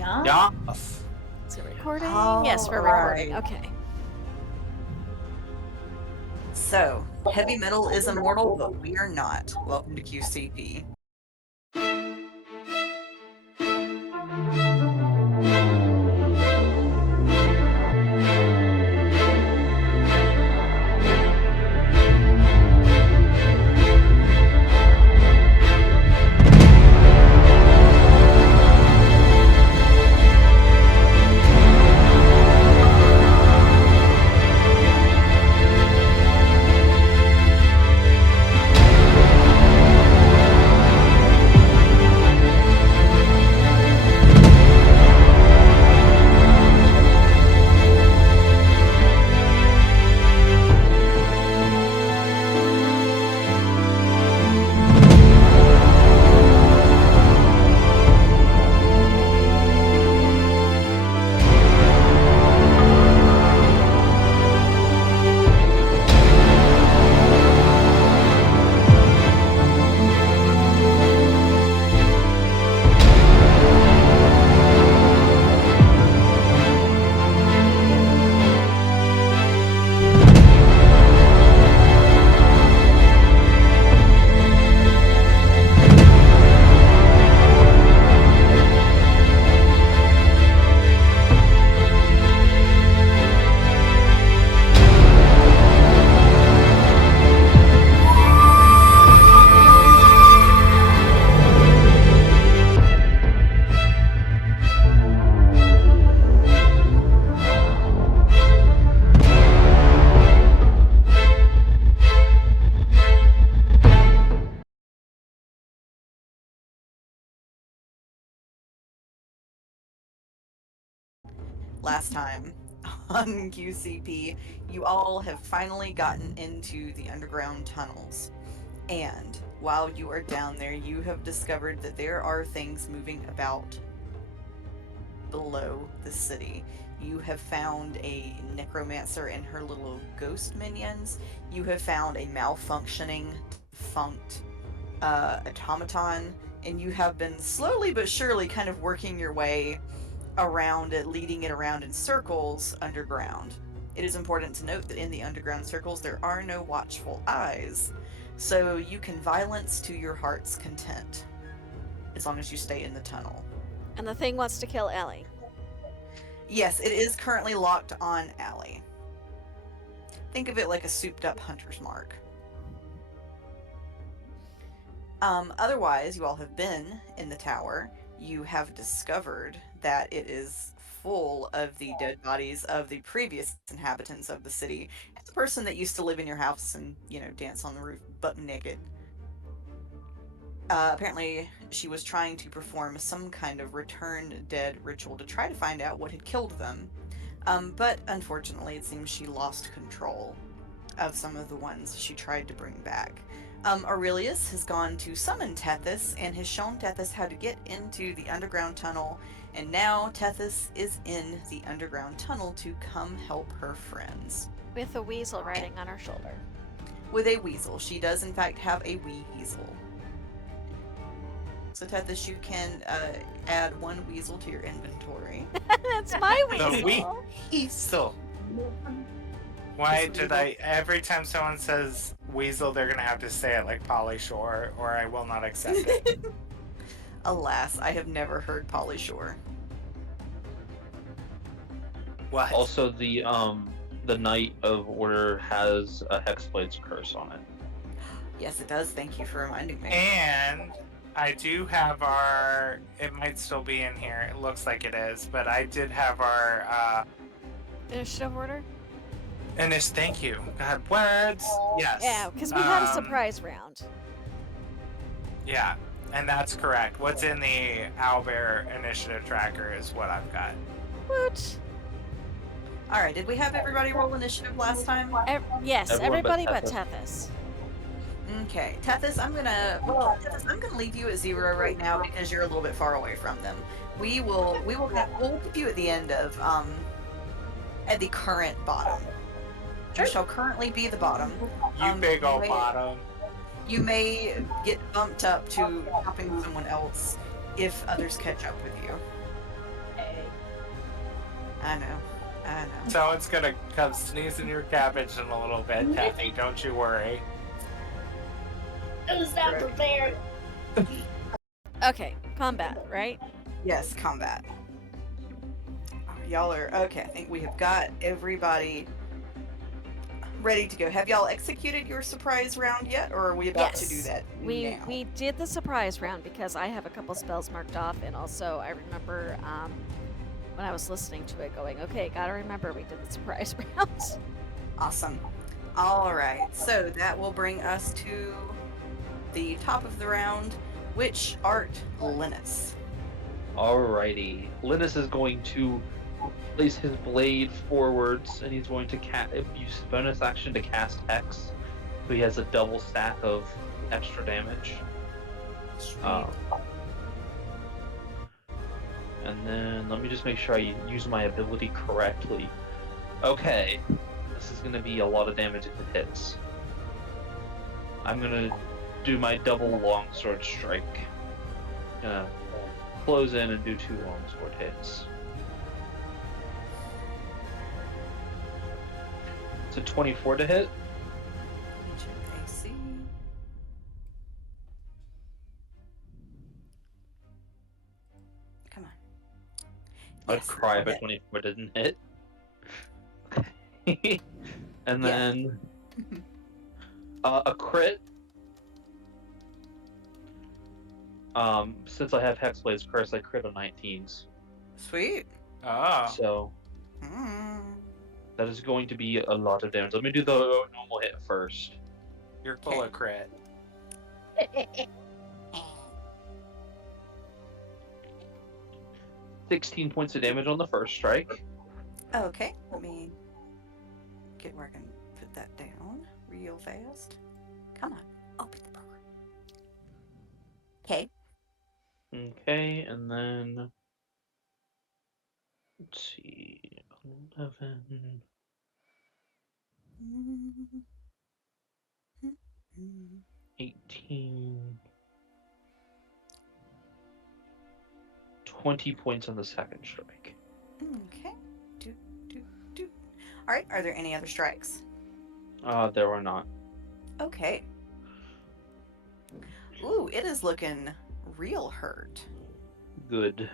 Yeah. Yes. Is it recording? All Yes, we're recording. right. Okay. So, heavy metal is immortal, but we are not. Welcome to QCP. Last time on QCP, you all have finally gotten into the underground tunnels. And while you are down there, you have discovered that there are things moving about below the city. You have found a necromancer and her little ghost minions. You have found a malfunctioning, defunct automaton, and you have been slowly but surely kind of working your way around it, leading it around in circles underground. It is important to note that in the underground circles there are no watchful eyes, so you can violence to your heart's content, as long as you stay in the tunnel. And the thing wants to kill Ellie. Yes, it is currently locked on Allie. Think of it like a souped up hunter's mark. Otherwise, you all have been in the tower. You have discovered that it is full of the dead bodies of the previous inhabitants of the city, and the person that used to live in your house and, dance on the roof butt naked. Apparently, she was trying to perform some kind of return dead ritual to try to find out what had killed them. But unfortunately, it seems she lost control of some of the ones she tried to bring back. Aurelius has gone to summon Tethys and has shown Tethys how to get into the underground tunnel, and now Tethys is in the underground tunnel to come help her friends. With a weasel riding on her shoulder. With a weasel. She does in fact have a weasel. So Tethys, you can add one weasel to your inventory. That's my weasel. The weasel. Why did I? Every time someone says weasel, they're gonna have to say it like Polly Shore, or I will not accept it. Alas, I have never heard Polly Shore. What? Also, the Knight of Order has a Hexblade's curse on it. Yes, it does. Thank you for reminding me. And I do have our. It might still be in here. It looks like it is, but I did have our. Initiative order? Thank you. God, words. Yes. Yeah, because we had a surprise round. Yeah, and that's correct. What's in the Owlbear initiative tracker is what I've got. What? Alright, did we have everybody roll initiative last time? Yes, Everyone but everybody but Tethys. Tethys. Okay, Tethys, I'm gonna leave you at 0 right now because you're a little bit far away from them. We'll keep you at the end of at the current bottom. You shall currently be the bottom. You big old bottom. You may get bumped up to helping someone else if others catch up with you. I know. Someone's gonna come sneeze in your cabbage in a little bit, Kathy. Don't you worry. Who's not prepared? Okay, combat, right? Yes, combat. Y'all are okay. I think we have got everybody ready to go. Have y'all executed your surprise round yet, or are we about to do Yes. that We now? we did the surprise round because I have a couple spells marked off, and also I remember when I was listening to it, going, okay, gotta remember we did the surprise round. Awesome. All right, so that will bring us to the top of the round. Which art, Linus? Alrighty. Linus is going to place his blade forwards, and he's going to use his bonus action to cast Hex. So he has a double stack of extra damage. And then let me just make sure I use my ability correctly. Okay. This is going to be a lot of damage if it hits. I'm going to do my double longsword strike. Close in and do 2 longsword hits. It's a 24 to hit. Check AC. Come on. I'd Yes, cry if that a 24 didn't hit. And Yeah. then a crit. Since I have Hexblade's Curse, I crit on 19s. Sweet. Oh. So that is going to be a lot of damage. Let me do the normal hit first. You're full of crit. 16 points of damage on the first strike. Okay, let me get where I can put that down real fast. Come on, open the program. Okay. Okay, and then let's see, 11, 18, 20 points on the second strike. Okay. All right. Are there any other strikes? There were not. Okay. Ooh, it is looking real hurt. Good.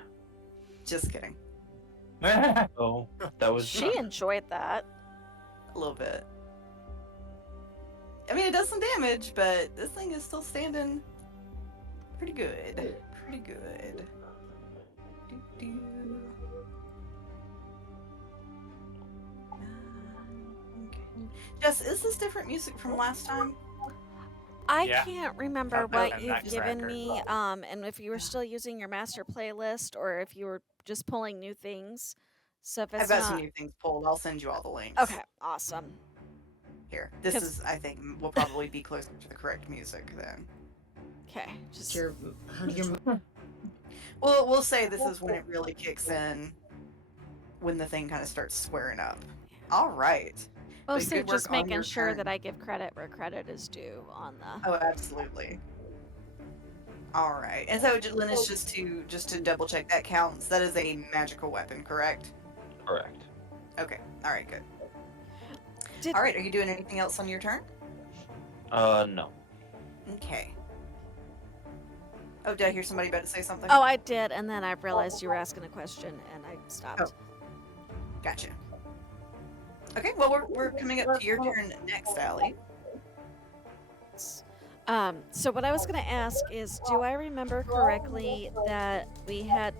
Just kidding. Oh, that was She enjoyed that. A little bit. I mean, it does some damage, but this thing is still standing pretty good. Pretty good. Doo-doo. Okay. Jess, is this different music from last time? I Yeah. can't remember Got that what in you've that given tracker. me, and if you were still using your master playlist or if you were just pulling new things. So if I've it's got some not new things pulled. I'll send you all the links. okay, awesome. Here. This 'Cause- is, I think, will probably be closer to the correct music then. Okay, just Your We'll say this is when it really kicks in, when the thing kind of starts squaring up. All right. mostly good just work on making your sure turn. that I give credit where credit is due on the. Oh, absolutely. All right. And so, Linus, just to double check, that counts. That is a magical weapon, correct? correct. Okay. All right. Good. Did- All right. Are you doing anything else on your turn? No. Okay. Oh, did I hear somebody about to say something? Oh, I did, and then I realized you were asking a question, and I stopped. Oh. Gotcha. Okay. Well, we're coming up to your turn next, Allie. So what I was going to ask is, do I remember correctly that we had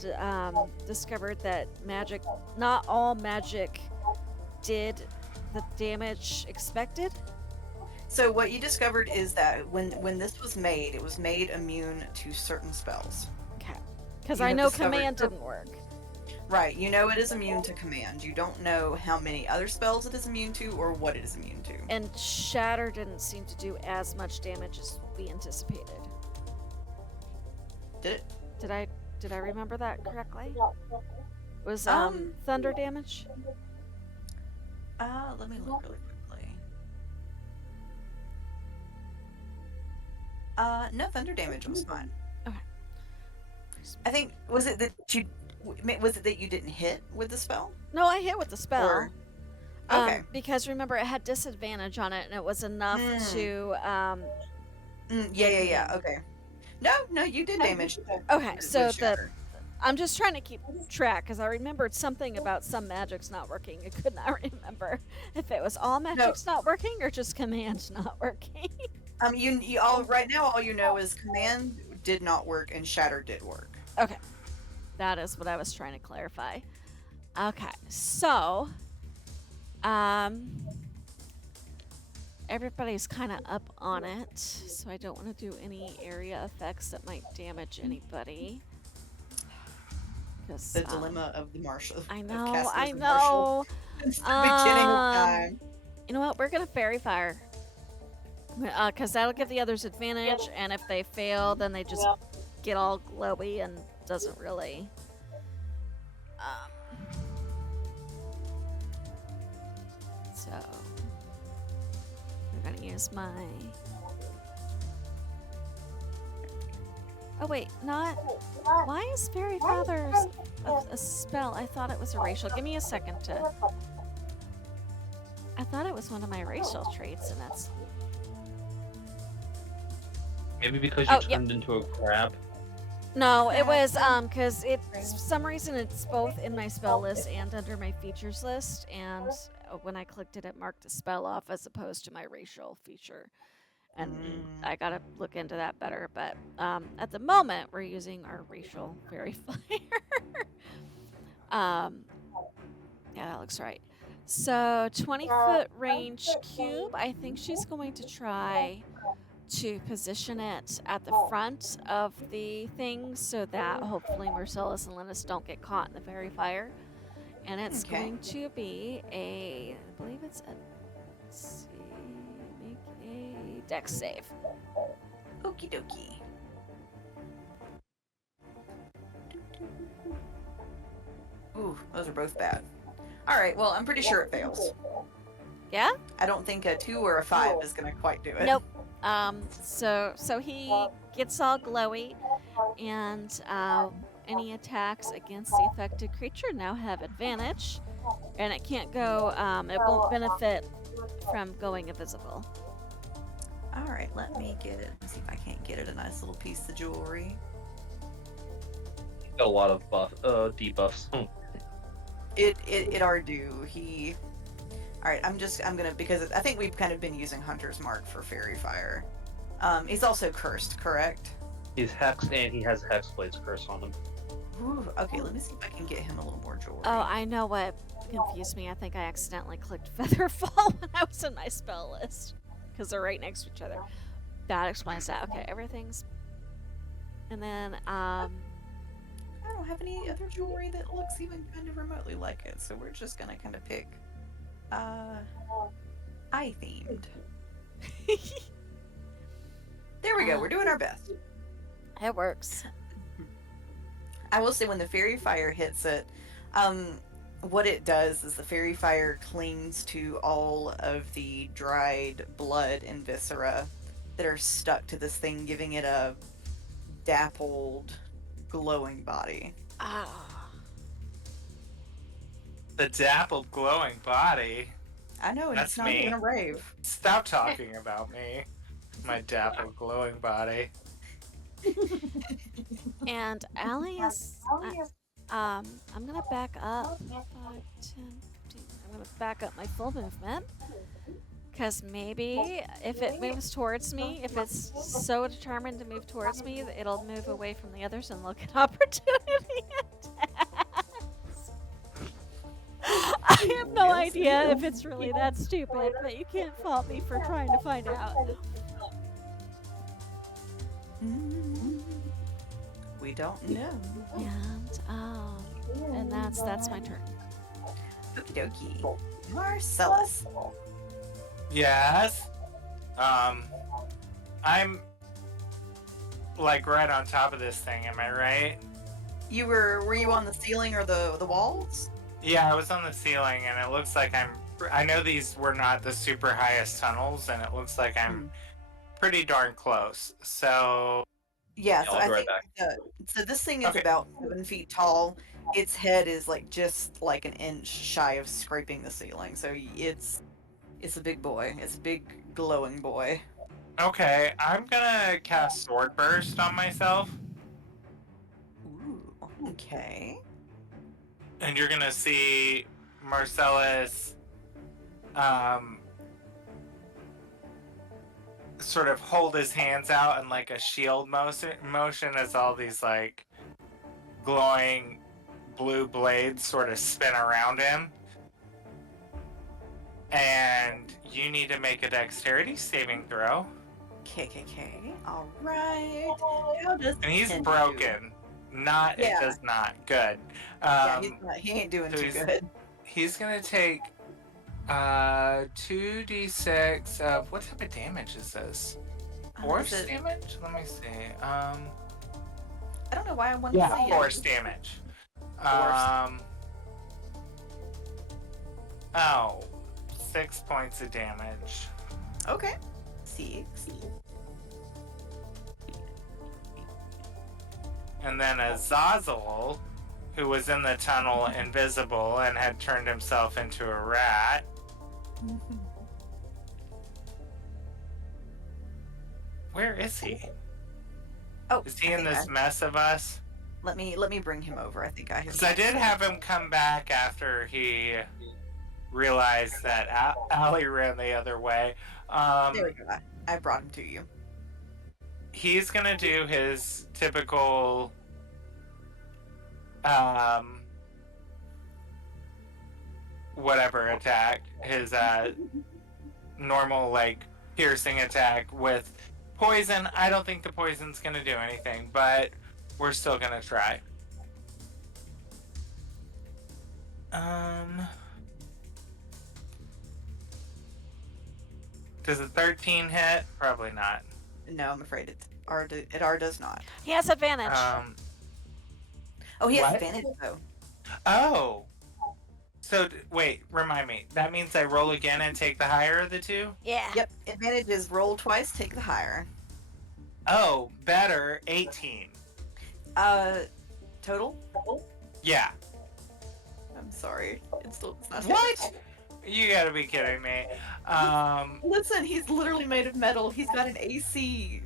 discovered that magic, not all magic, did the damage expected? So what you discovered is that when this was made, it was made immune to certain spells. Okay, because You I have know discovered- command didn't work. Right, you know it is immune to command. You don't know how many other spells it is immune to or what it is immune to. And shatter didn't seem to do as much damage as we anticipated. Did it? Did I remember that correctly? Was Um, thunder damage? Let me look really quickly. No, thunder damage was fine. Okay. I think, was it that Was it that you didn't hit with the spell? No, I hit with the spell. Or okay. Because remember, it had disadvantage on it, and it was enough to Yeah. Okay. No, you did damage. Okay, so with shatter. I'm just trying to keep track because I remembered something about some magics not working. I could not remember if it was all magics not working or just commands not working. You all right now. All you know is command did not work and shatter did work. Okay, that is what I was trying to clarify. Okay, so everybody's kind of up on it, so I don't want to do any area effects that might damage anybody. The dilemma of the marshal. I know. Since the beginning of time. You know what? We're gonna fairy fire, because that'll give the others advantage, and if they fail, then they just get all glowy and doesn't really. So we're gonna use my. Oh wait, not. Why is Fairy Father's a spell? I thought it was a racial. Give me a second to. I thought it was one of my racial traits, and that's. Maybe because you turned into a crab. No, it was because it for some reason it's both in my spell list and under my features list, and when I clicked it, it marked a spell off as opposed to my racial feature. And I gotta look into that better. But at the moment, we're using our racial fairy fire. Yeah, that looks right. So 20-foot range cube. I think she's going to try to position it at the front of the thing so that hopefully Marcellus and Linus don't get caught in the fairy fire. And it's going to be I believe it's a. Let's see. Dex save. Okie dokie. Ooh, those are both bad. Alright, well, I'm pretty sure it fails. Yeah? I don't think a 2 or a 5 is gonna quite do it. Nope. So he gets all glowy, and any attacks against the affected creature now have advantage, and it can't go, it won't benefit from going invisible. Alright, let me get it. Let's see if I can't get it a nice little piece of jewelry. Got a lot of debuffs. It are due. Alright, I'm gonna, because I think we've kind of been using Hunter's Mark for Fairy Fire. He's also cursed, correct? He's hexed and he has Hexblade's curse on him. Ooh, okay, let me see if I can get him a little more jewelry. Oh, I know what confused me. I think I accidentally clicked Featherfall when I was in my spell list. Because they're right next to each other. That explains that. Okay, everything's... And then, I don't have any other jewelry that looks even kind of remotely like it, so we're just gonna kind of pick, eye-themed. There we go, we're doing our best. It works. I will say when the Fairy Fire hits it, what it does is the Fairy Fire clings to all of the dried blood and viscera that are stuck to this thing, giving it a dappled, glowing body. Ah. The dappled, glowing body. I know, and That's it's not me. even a rave. Stop talking about me. My dappled, glowing body. And Allie is... I'm gonna back up 5, 10, 15. I'm gonna back up my full movement. Because maybe if it moves towards me, if it's so determined to move towards me, it'll move away from the others and look at opportunity attacks. I have no idea if it's really that stupid, but you can't fault me for trying to find out. We don't know. And that's my turn. Okie dokie. Marcellus. Yes. I'm like right on top of this thing, am I right? Were you on the ceiling or the walls? Yeah, I was on the ceiling, and it looks like I know these were not the super highest tunnels, and it looks like I'm pretty darn close. So Yeah, Yeah, so I'll I be right think back. so this thing is Okay. about 7 feet tall. Its head is like just like an inch shy of scraping the ceiling. So it's a big boy. It's a big glowing boy. Okay, I'm gonna cast Sword Burst on myself, Ooh, okay. and you're gonna see Marcellus um, sort of hold his hands out in like a shield motion as all these like glowing blue blades sort of spin around him. And you need to make a dexterity saving throw. KKK. All right. How does And he's 10 do? broken. Not, it Yeah. does not. Good. Yeah, he ain't doing so too good. He's gonna take 2d6 of what type of damage is this? Force Is it- damage? Let me see. I don't know why I wanted to say Force damage. Force. Oh, 6 points of damage. Okay. 6. And then Azazel, who was in the tunnel invisible and had turned himself into a rat. Where is he? Oh, Is he I in think this mess of us? let me bring him over. I think I have. Because I did have him come back after he realized that Allie ran the other way. There we go. I brought him to you. He's gonna do his typical whatever attack, his normal like piercing attack with poison. I don't think the poison's gonna do anything, but we're still gonna try. Does a 13 hit? Probably not. No, I'm afraid it does not. He has advantage. Oh, he has What? advantage though. Oh. So wait, remind me. That means I roll again and take the higher of the two? Yeah. Yep, advantage is roll twice, take the higher. Oh, better. 18. Total? Yeah. I'm sorry. It's not What? You gotta be kidding me. Listen, he's literally made of metal. He's got an AC.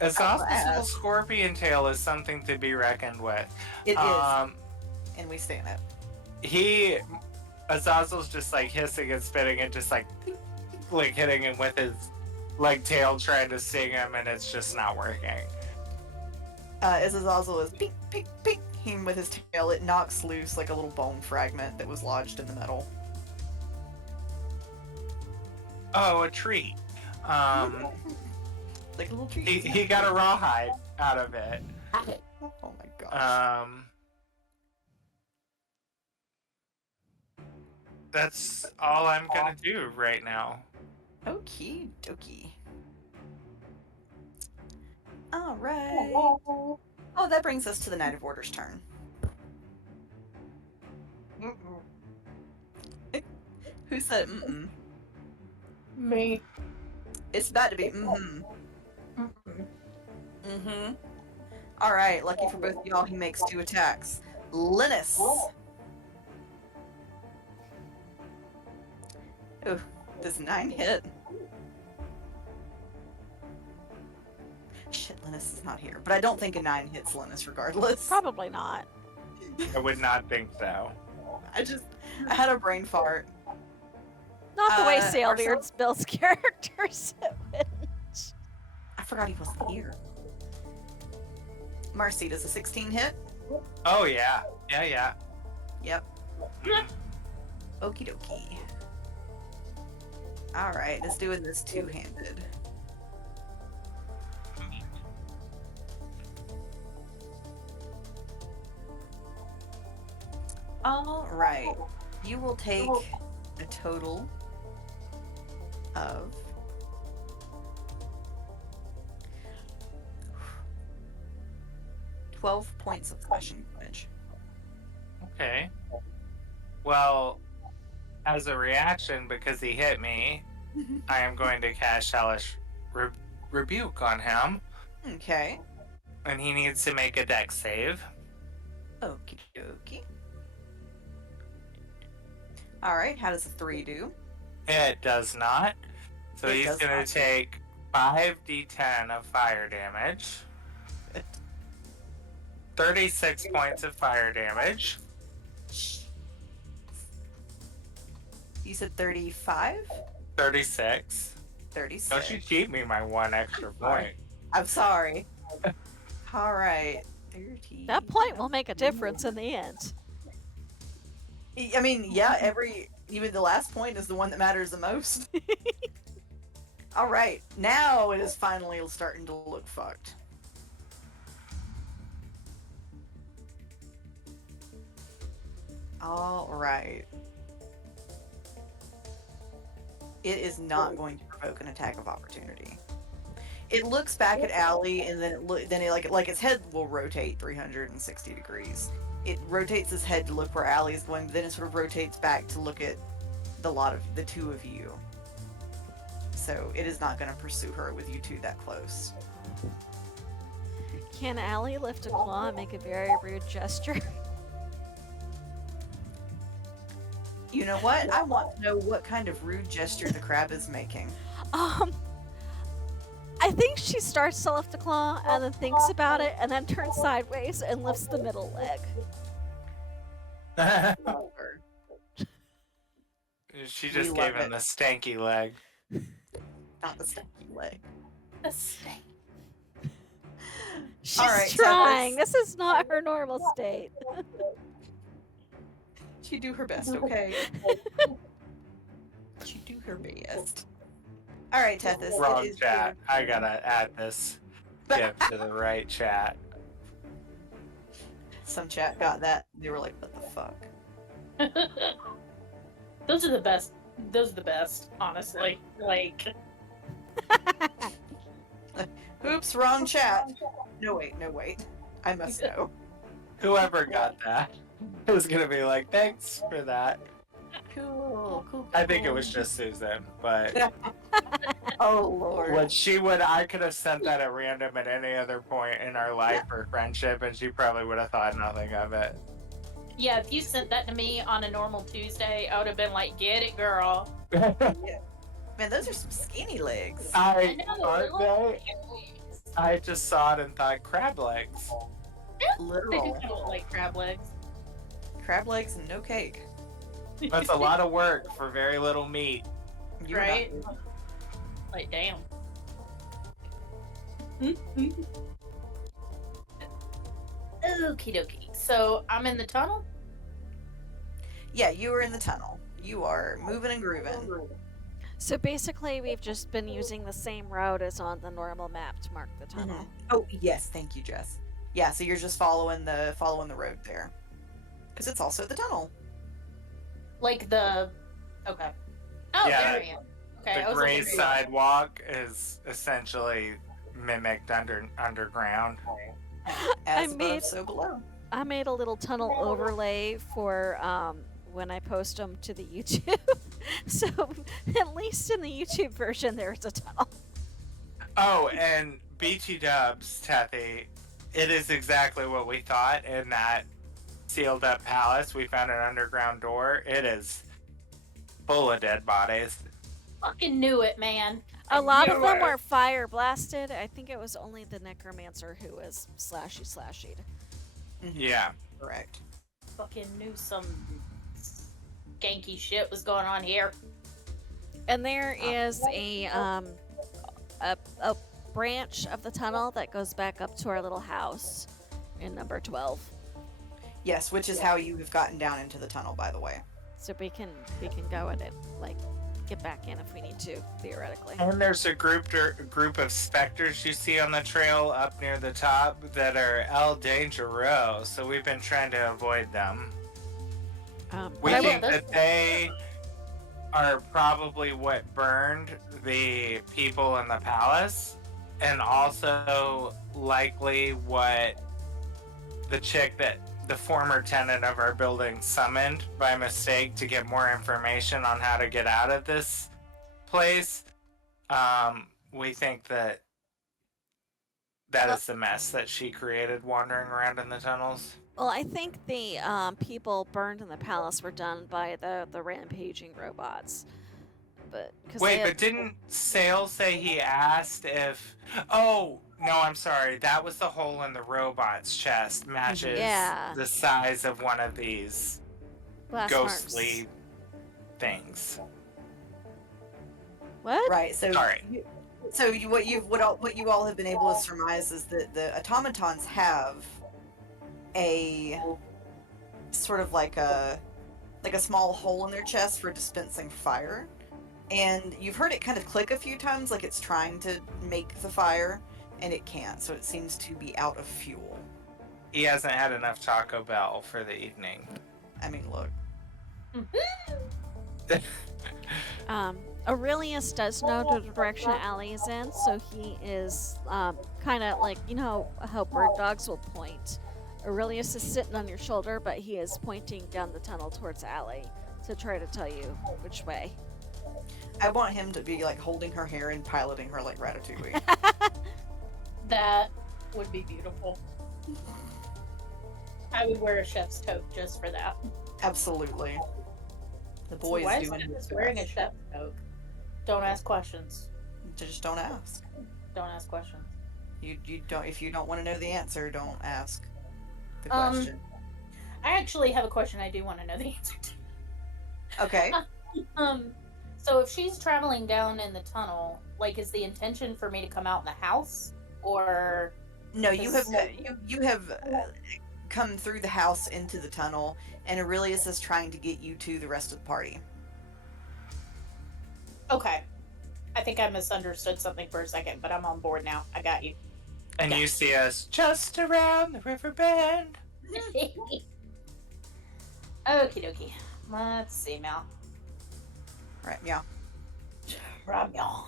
Azazzel's scorpion tail is something to be reckoned with. It is. And we stand it. Azazel's just like hissing and spitting and just like hitting him with his like tail trying to sting him, and it's just not working. As Azazel is pink, pink, pink him with his tail, it knocks loose like a little bone fragment that was lodged in the metal. Oh, a treat. Like a little treat. He got a rawhide out of it. Oh my gosh. That's all I'm gonna do right now. Okie dokie. Alright. Oh, that brings us to the Knight of Order's turn. Who said mm-mm? Me. It's about to be mm-hmm. Mm-hmm. Alright, lucky for both of y'all, he makes 2 attacks. Linus! Ooh, does 9 hit? Shit, Linus is not here. But I don't think a 9 hits Linus regardless. Probably not. I would not think so. I had a brain fart. Not the way Marcel? Sailbeard builds characters. It wouldn't. I forgot he wasn't here. Marcy, does a 16 hit? Oh yeah. Yeah. Yep. Mhm. Okie dokie. Alright, let's do this 2-handed. Alright. You will take a total of 12 points of slashing damage. Okay. Well, as a reaction, because he hit me, I am going to cast Hellish Rebuke on him. Okay. and he needs to make a dex save. Okie dokie. Alright, how does a 3 do? It does not. So It he's does going not. to take 5d10 of fire damage. 36 points of fire damage. You said 35? 36. 36. Don't you cheat me my one extra point. I'm sorry. Alright. 30. That point will make a difference in the end. I mean, yeah, even the last point is the one that matters the most. Alright, now it is finally starting to look fucked. Alright. It is not going to provoke an attack of opportunity. It looks back at Allie, and then like its head will rotate 360 degrees. It rotates its head to look where Allie is going, but then it sort of rotates back to look at the two of you. So it is not going to pursue her with you two that close. Can Allie lift a claw and make a very rude gesture? You know what? I want to know what kind of rude gesture the crab is making. I think she starts to lift a claw and then thinks about it and then turns sideways and lifts the middle leg. She just We gave love him it. the stanky leg. Not the stinky leg. A snake. She's Alright, trying. Tempest. This is not her normal state. She do her best, okay? She do her best. Alright, Tethys. Wrong it is chat. I gotta add this gift to the right chat. Some chat got that. They were like, what the fuck? Those are the best. Those are the best, honestly. Like, Oops, wrong chat. No, wait. I must know. Whoever got that was gonna be like, thanks for that. Cool. I think it was just Susan, but Oh, Lord. I could have sent that at random at any other point in our life or friendship, and she probably would have thought nothing of it. yeah, if you sent that to me on a normal Tuesday, I would have been like, "Get it, girl." Man, those are some skinny legs. Aren't they're they? I just saw it and thought crab legs. They do Literal. kind of look like crab legs. Crab legs and no cake. That's a lot of work for very little meat. You're Right? not- Like, damn. Okie dokie. So I'm in the tunnel. Yeah, you are in the tunnel. You are moving and grooving. So basically, we've just been using the same route as on the normal map to mark the tunnel. Oh, yes, thank you, Jess. Yeah, so you're just following the road there. Because it's also the tunnel. Like the. Okay. Oh, Yeah, there I am. Okay, I The was gray looking for- sidewalk is essentially mimicked underground. As I above, made- so below. I made a little tunnel overlay for when I post them to the YouTube. So at least in the YouTube version, there's a tunnel. Oh, and BT Dubs, Tethy, it is exactly what we thought in that sealed up palace. We found an underground door. It is full of dead bodies. Fucking knew it, man. A lot of knew them it. were fire blasted. I think it was only the necromancer who was slashied. Yeah. Correct. Fucking knew some skanky shit was going on here. And there is a branch of the tunnel that goes back up to our little house in number 12. Yes, which is how you have gotten down into the tunnel, by the way. So we can go in it, like get back in if we need to, theoretically. And there's a group of specters you see on the trail up near the top that are El Dangereux, so we've been trying to avoid them. We But I will- think that they are probably what burned the people in the palace, and also likely what the former tenant of our building summoned by mistake to get more information on how to get out of this place. We think that that is the mess that she created wandering around in the tunnels. Well, I think the people burned in the palace were done by the rampaging robots. But because Wait, but didn't Sale say he asked if? Oh no, I'm sorry. That was the hole in the robot's chest matches Yeah. the size of one of these blast ghostly marks. things. What? Right. So Sorry. what you all have been able to surmise is that the automatons have a sort of like a small hole in their chest for dispensing fire, and you've heard it kind of click a few times, like it's trying to make the fire, and it can't. So it seems to be out of fuel. He hasn't had enough Taco Bell for the evening. I mean, look. Aurelius does know the direction Allie is in, so he is kind of like, you know how bird dogs will point. Aurelius is sitting on your shoulder, but he is pointing down the tunnel towards Allie to try to tell you which way. I want him to be like holding her hair and piloting her like Ratatouille. That would be beautiful. I would wear a chef's coat just for that. Absolutely. The boy Why is is doing Dennis his wearing a best. chef's coat? Don't ask questions. Just don't ask. Don't ask questions. You don't, if you don't want to know the answer, don't ask the Um, question. I actually have a question I do want to know the answer to. Okay. So if she's traveling down in the tunnel, like, is the intention for me to come out in the house, or No, you have Because- you have come through the house into the tunnel, and Aurelius is trying to get you to the rest of the party. okay? I think I misunderstood something for a second, but I'm on board now. I got you. And you see us just around the river bend. Okie dokie. Let's see now. Right? Yeah. Rob y'all.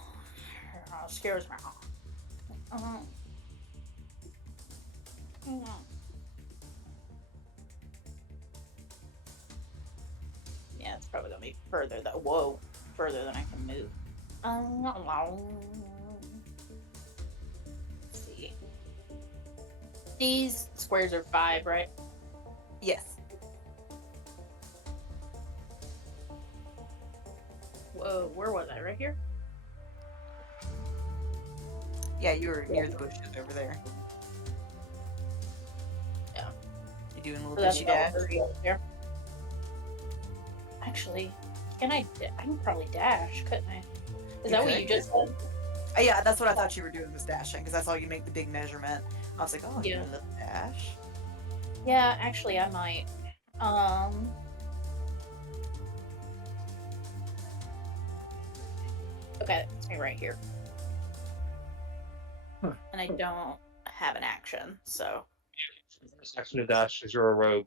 Scares me. Yeah, it's probably gonna be further though. Whoa, further than I can move. Let's see. These squares are 5, right? Yes. Whoa, where was I? Right here? Yeah, you were near the bushes over there. Yeah. You doing a So little that's bushy about dash? 30 over there. Actually, I can probably dash, couldn't I? Is that what you just said? Yeah, that's what I thought you were doing, was dashing, because that's all you make the big measurement. I was like, oh, Yeah. yeah, a little dash. Yeah, actually, I might. Okay, it's me right here. Huh. And I don't have an action, so. First action to dash because you're a rogue.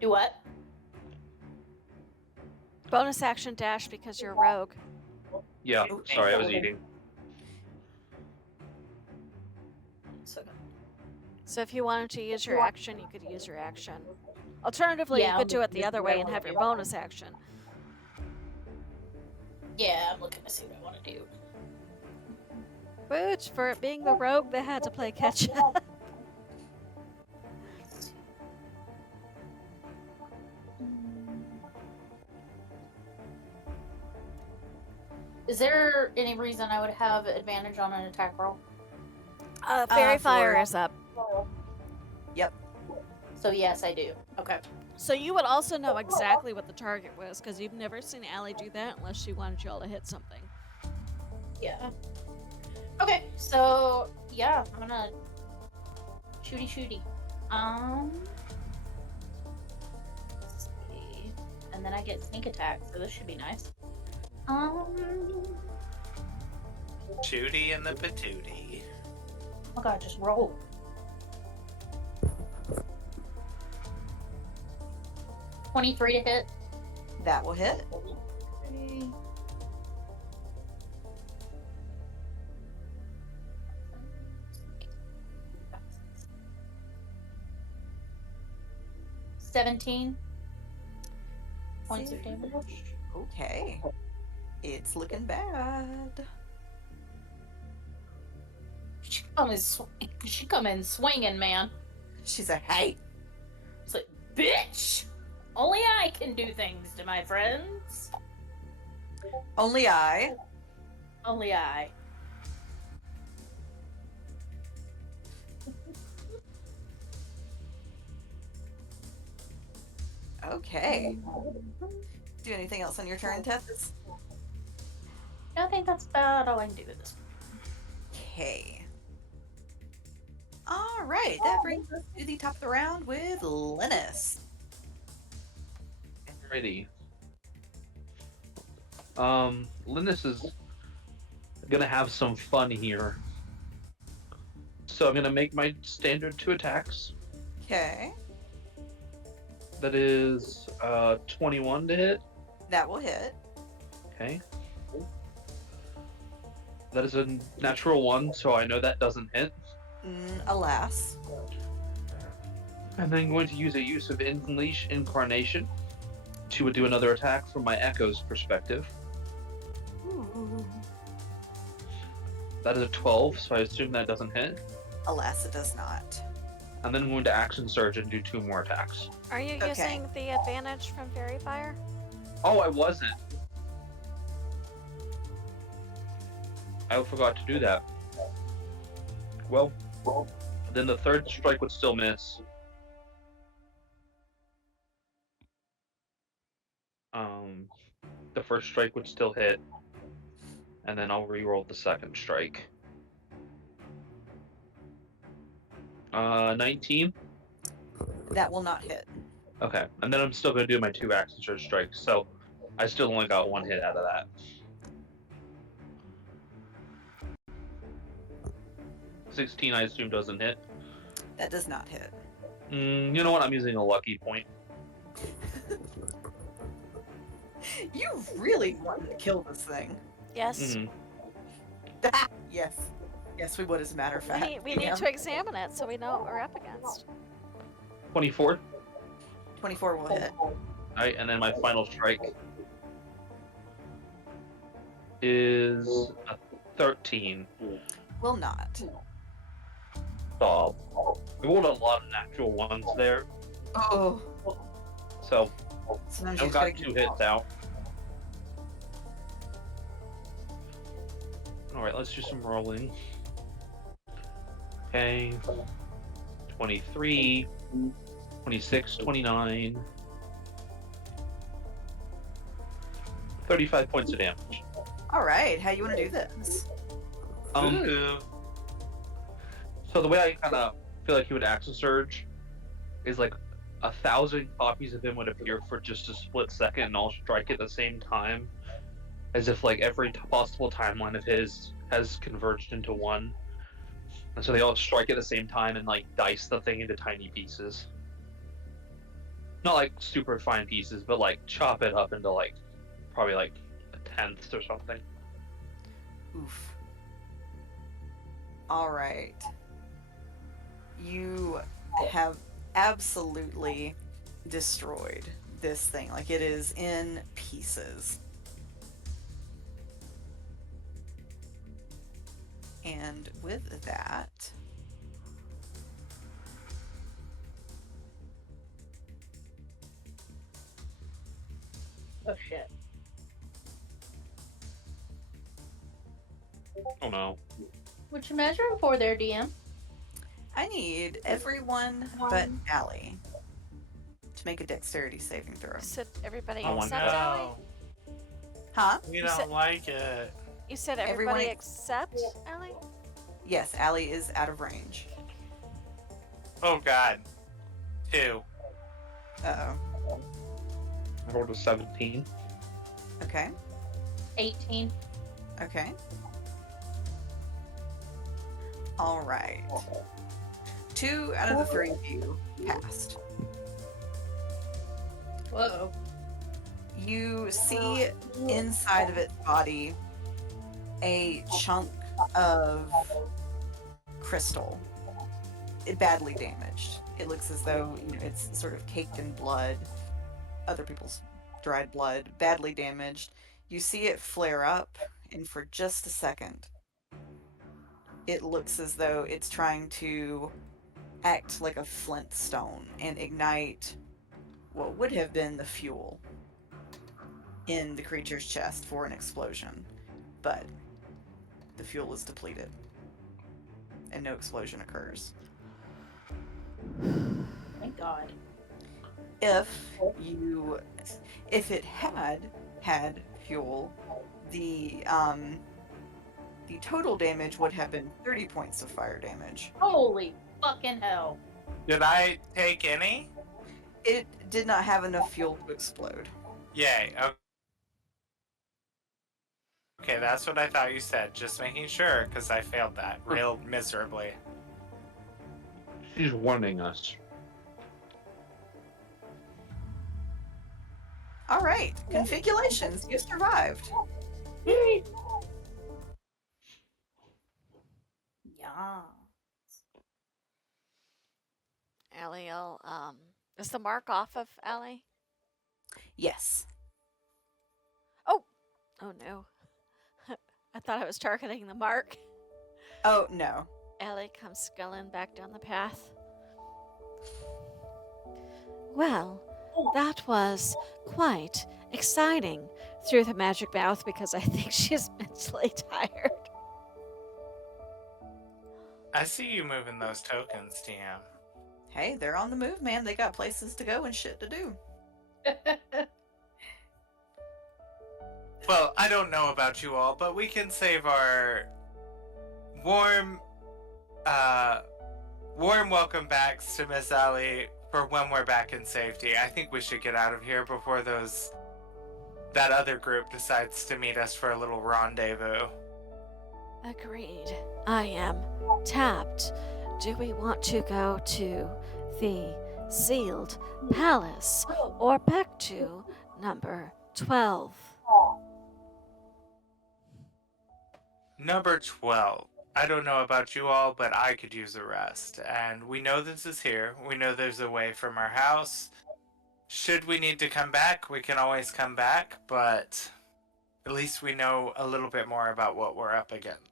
Do what? Bonus action dash because you're a rogue. Yeah, Okay. sorry, I was eating. So, So if you wanted to use your action, you could use your action. Alternatively, Yeah, you could I'll do it the just other do way what I and wanna have your do. bonus action. yeah, I'm looking to see what I want to do. Which, for it being the rogue, they had to play catch up. Is there any reason I would have advantage on an attack roll? Fairy Fire for- is up. Yep. So yes, I do. Okay. So you would also know exactly what the target was, because you've never seen Allie do that unless she wanted y'all to hit something. Yeah. Okay, so yeah, I'm gonna shooty. Let's see. And then I get sneak attack, so this should be nice. Shooty and the patootie. Oh god, just roll. $23 to hit. That will hit. Okay. $17 points of damage. Okay. It's looking bad. She come in swinging, man. She's a hey. It's like, bitch! Only I can do things to my friends. Only I. Only I. Okay. Do anything else on your turn, Tethys? I think that's about all I can do with this. Okay. All right, that brings us to the top of the round with Linus. Alrighty. Linus is gonna have some fun here. So I'm gonna make my standard 2 attacks. Okay, That is 21 to hit. that will hit. Okay. That is a natural 1, so I know that doesn't hit. Alas. And then going to use a use of Unleash Incarnation to do another attack from my Echo's perspective. Ooh. That is a 12, so I assume that doesn't hit. Alas, it does not. And then I'm going to Action Surge and do 2 more attacks. Are you Okay. using the advantage from Fairy Fire? Oh, I wasn't. I forgot to do that. Well, then the 3rd strike would still miss. The 1st strike would still hit. And then I'll re-roll the 2nd strike. 19? That will not hit. Okay, and then I'm still going to do my 2 Action Surge strikes, so I still only got 1 hit out of that. 16, I assume, doesn't hit. That does not hit. You know what? I'm using a lucky point. You really wanted to kill this thing. Yes. Mhm. Yes. Yes, we would, as a matter of fact. We need to examine it so we know what we're up against. 24. 24 will hit. Alright, and then my final strike is a 13. Will not. Stop. We rolled a lot of natural ones there, Oh. so Sometimes I've you got gotta 2 hits out. Alright, let's do some rolling. Okay. 23, 26, 29. 35 points of damage. All right, how you want to do this? Ooh. So the way I kind of feel like he would Action Surge is like 1,000 copies of him would appear for just a split second, and I'll strike at the same time, as if like every possible timeline of his has converged into one. And so they all strike at the same time and like dice the thing into tiny pieces. Not like super fine pieces, but like chop it up into like probably like a tenth or something. Oof. All right. You have absolutely destroyed this thing. Like, it is in pieces. And with that, Oh shit. Oh no. What you measuring for there, DM? I need everyone but Allie to make a dexterity saving throw. You said everybody Oh, except no. Allie? Huh? We You don't said- like it. You said Everyone everybody ex- except Allie? Yes, Allie is out of range. Oh god. 2. Uh-oh. I rolled a 17. Okay. 18. Okay. All right. 2 out of the 3 of you passed. Whoa. You see inside of its body a chunk of crystal. Badly damaged. It looks as though, it's sort of caked in blood. Other people's dried blood. Badly damaged. You see it flare up, and for just a second, it looks as though it's trying to act like a flintstone and ignite what would have been the fuel in the creature's chest for an explosion. But the fuel is depleted and no explosion occurs. Thank God. If it had fuel, the total damage would have been 30 points of fire damage. Holy fucking hell. Did I take any? It did not have enough fuel to explode. Yay. Okay, that's what I thought you said. Just making sure, because I failed that real miserably. She's warning us. All right, configurations. You survived. Yeah. Allie, is the mark off of Allie? Yes. Oh no. I thought I was targeting the mark. Oh no. Allie comes sculling back down the path. Well, that was quite exciting through the magic mouth because I think she's mentally tired. I see you moving those tokens, TM. Hey, they're on the move, man. They got places to go and shit to do. Well, I don't know about you all, but we can save our warm welcome backs to Miss Allie for when we're back in safety. I think we should get out of here before that other group decides to meet us for a little rendezvous. Agreed. I am tapped. Do we want to go to the sealed palace or back to number 12? Number 12. I don't know about you all, but I could use a rest. And we know this is here. We know there's a way from our house. Should we need to come back, we can always come back, but at least we know a little bit more about what we're up against.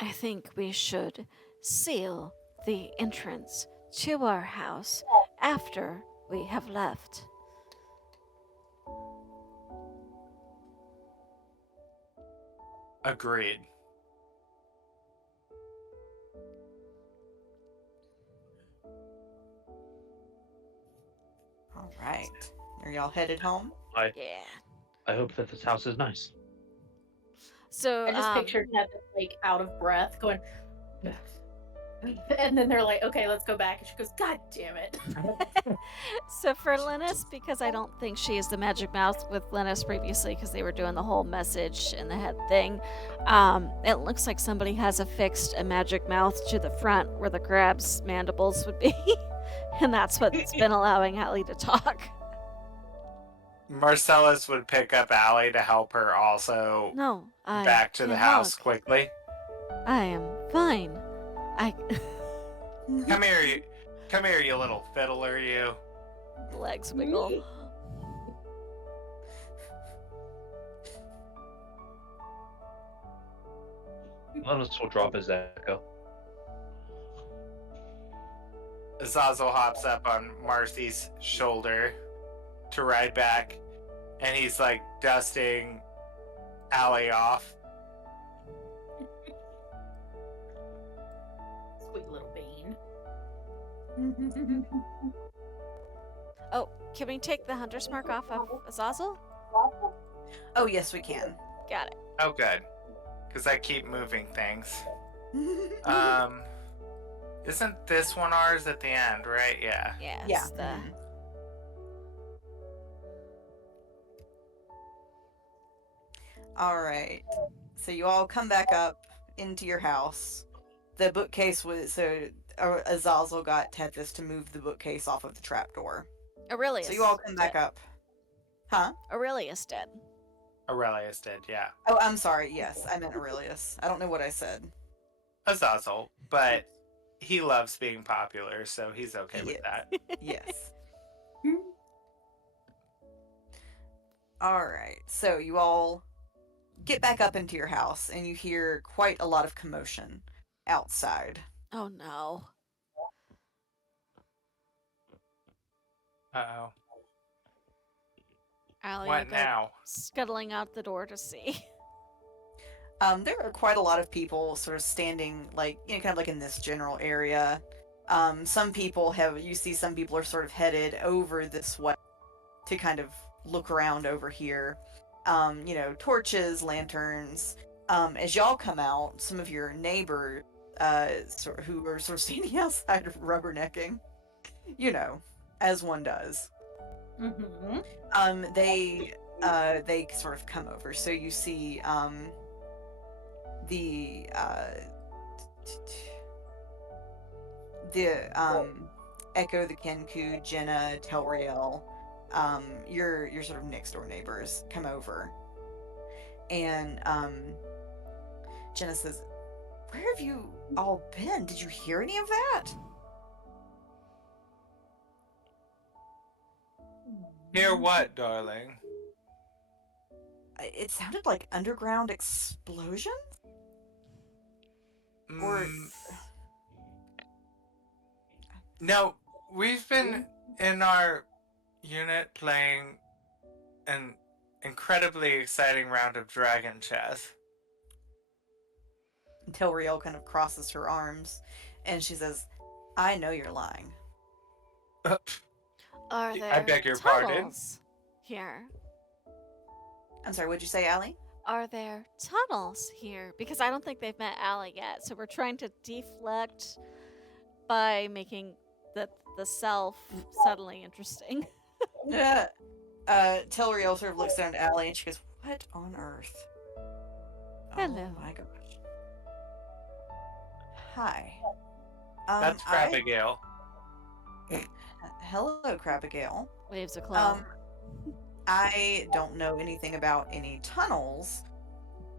I think we should seal the entrance to our house after we have left. Agreed. All right. Are y'all headed home? Yeah. I hope that this house is nice. So I just pictured Heather like out of breath going and then they're like, okay, let's go back. And she goes, God damn it. So for Linus, because I don't think she is the magic mouth with Linus previously because they were doing the whole message in the head thing, it looks like somebody has affixed a magic mouth to the front where the crab's mandibles would be. And that's what's been allowing Allie to talk. Marcellus would pick up Allie to help her also No, I back to the can house walk. quickly. I am fine. Come here, you little fiddler, you. Legs wiggle. Linus will drop his echo. Azazel hops up on Marcy's shoulder to ride back, and he's like dusting Allie off. Sweet little bean. Oh, can we take the hunter's mark off of Azazel? Oh, yes, we can. Got it. Oh, good. Because I keep moving things. Isn't this one ours at the end, right? Yeah. Yeah. Yeah. It's the... mhm. All right. So you all come back up into your house. The bookcase was Azazel got Tethys to move the bookcase off of the trapdoor. Aurelius. So you all come back did. up. Huh? Aurelius did. Aurelius did, yeah. Oh, I'm sorry. Yes, I meant Aurelius. I don't know what I said. Azazel, but he loves being popular, so he's okay with Yeah. that. Yes. All right. So you all get back up into your house, and you hear quite a lot of commotion outside. Oh no. Uh-oh. Allie will What go now? scuttling out the door to see. There are quite a lot of people sort of standing, like, kind of like in this general area. You see some people are sort of headed over this way to kind of look around over here. Torches, lanterns. As y'all come out, some of your neighbors, who are sort of standing outside rubbernecking, as one does. Mm-hmm. They sort of come over. So you see, the Echo, the Kenku, Jenna, Telriel, your sort of next door neighbors come over, and Jenna says, "Where have you all been? Did you hear any of that?" Hear what, darling? It sounded like underground explosion. Or No, we've been in our unit playing an incredibly exciting round of dragon chess. Telriel kind of crosses her arms, and she says, "I know you're lying." Are I there beg your pardon? tunnels here? I'm sorry, what'd you say, Allie? Are there tunnels here? Because I don't think they've met Allie yet, so we're trying to deflect by making the self subtly interesting. Telriel sort of looks down at Allie and she goes, "What on earth?" Hello. Oh my gosh. Hi. That's Crabbigail. Hello, Crabbigail. Waves a claw. I don't know anything about any tunnels,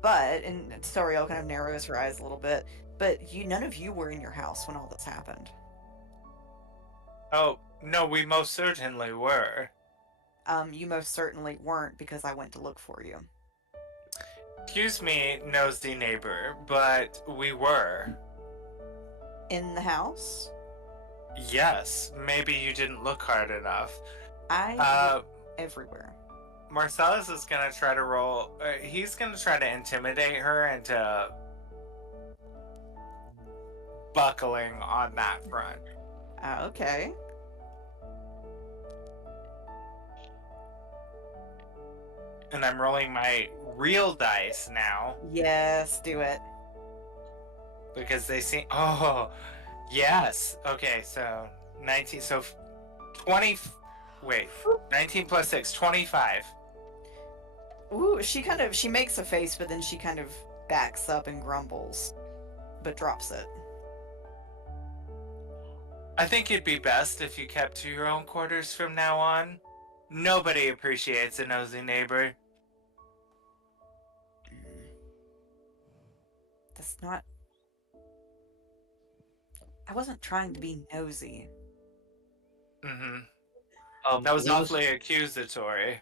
but, and Telriel kind of narrows her eyes a little bit, but none of you were in your house when all this happened. Oh, no, we most certainly were. You most certainly weren't, because I went to look for you. Excuse me, nosy neighbor, but we were. In the house? Yes, maybe you didn't look hard enough. I looked everywhere. Marcellus is gonna try to roll. He's gonna try to intimidate her into buckling on that front. Okay. And I'm rolling my real dice now Yes, do it. because they seem. Oh, yes. Okay, so 19. So 20. Wait, 19 plus 6, 25. Ooh, she makes a face, but then she kind of backs up and grumbles, but drops it. I think it'd be best if you kept to your own quarters from now on. Nobody appreciates a nosy neighbor. That's not... I wasn't trying to be nosy. Mm-hmm. That was awfully accusatory.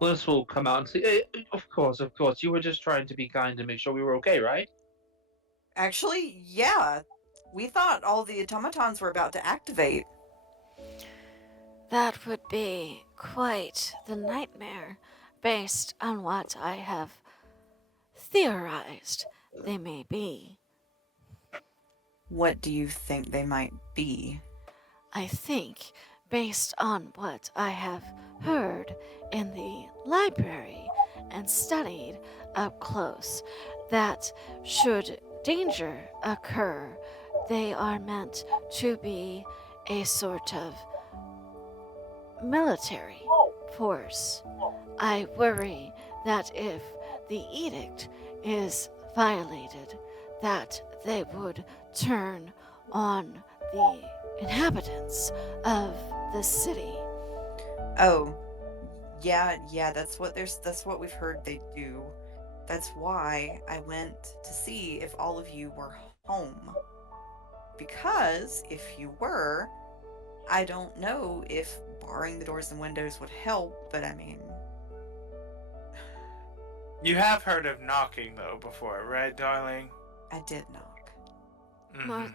Liz will come out and say, of course, you were just trying to be kind and make sure we were okay, right?" Actually, yeah. We thought all the automatons were about to activate. That would be quite the nightmare, based on what I have theorized they may be. What do you think they might be? I think, based on what I have heard in the library and studied up close, that should danger occur, they are meant to be a sort of military force. I worry that if the edict is violated, that they would turn on the inhabitants of the city. Oh, yeah, that's what we've heard they do. That's why I went to see if all of you were home. Because if you were, I don't know if barring the doors and windows would help, but I mean, You have heard of knocking, though, before, right, darling? I did knock.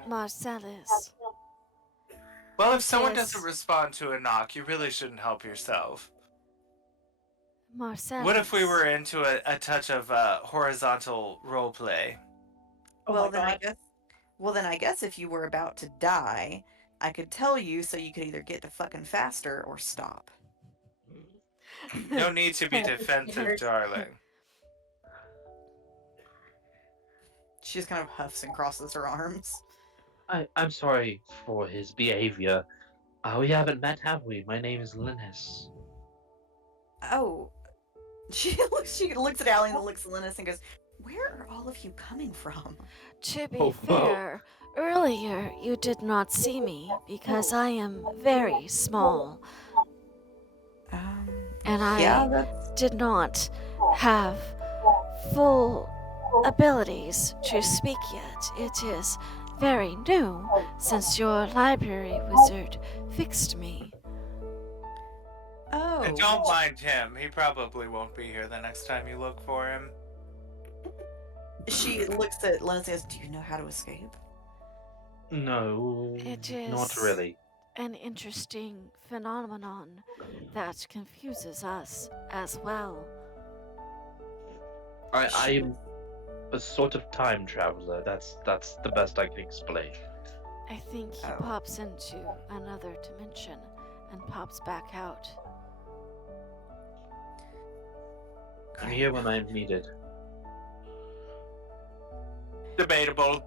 Marcellus. Well, if someone Yes. doesn't respond to a knock, you really shouldn't help yourself. Marcellus. What if we were into a touch of horizontal roleplay? Oh well, my then I God. guess. Well, then I guess if you were about to die, I could tell you so you could either get to fucking faster or stop. No need to be defensive, darling. She just kind of huffs and crosses her arms. I'm sorry for his behavior. We haven't met, have we? My name is Linus. Oh, she looks at Allie and then looks at Linus and goes, "Where are all of you coming from?" To be Oh, fair, earlier you did not see me because I am very small and yeah, I that's did not have full abilities to speak yet. It is very new since your library wizard fixed me. oh. And don't mind him. He probably won't be here the next time you look for him. She looks at Linus and goes, "Do you know how to escape?" No, It not is- really. An interesting phenomenon that confuses us as well. I'm a sort of time traveler. That's the best I can explain. I think he Oh. pops into another dimension and pops back out. I'm here when I'm needed. Debatable.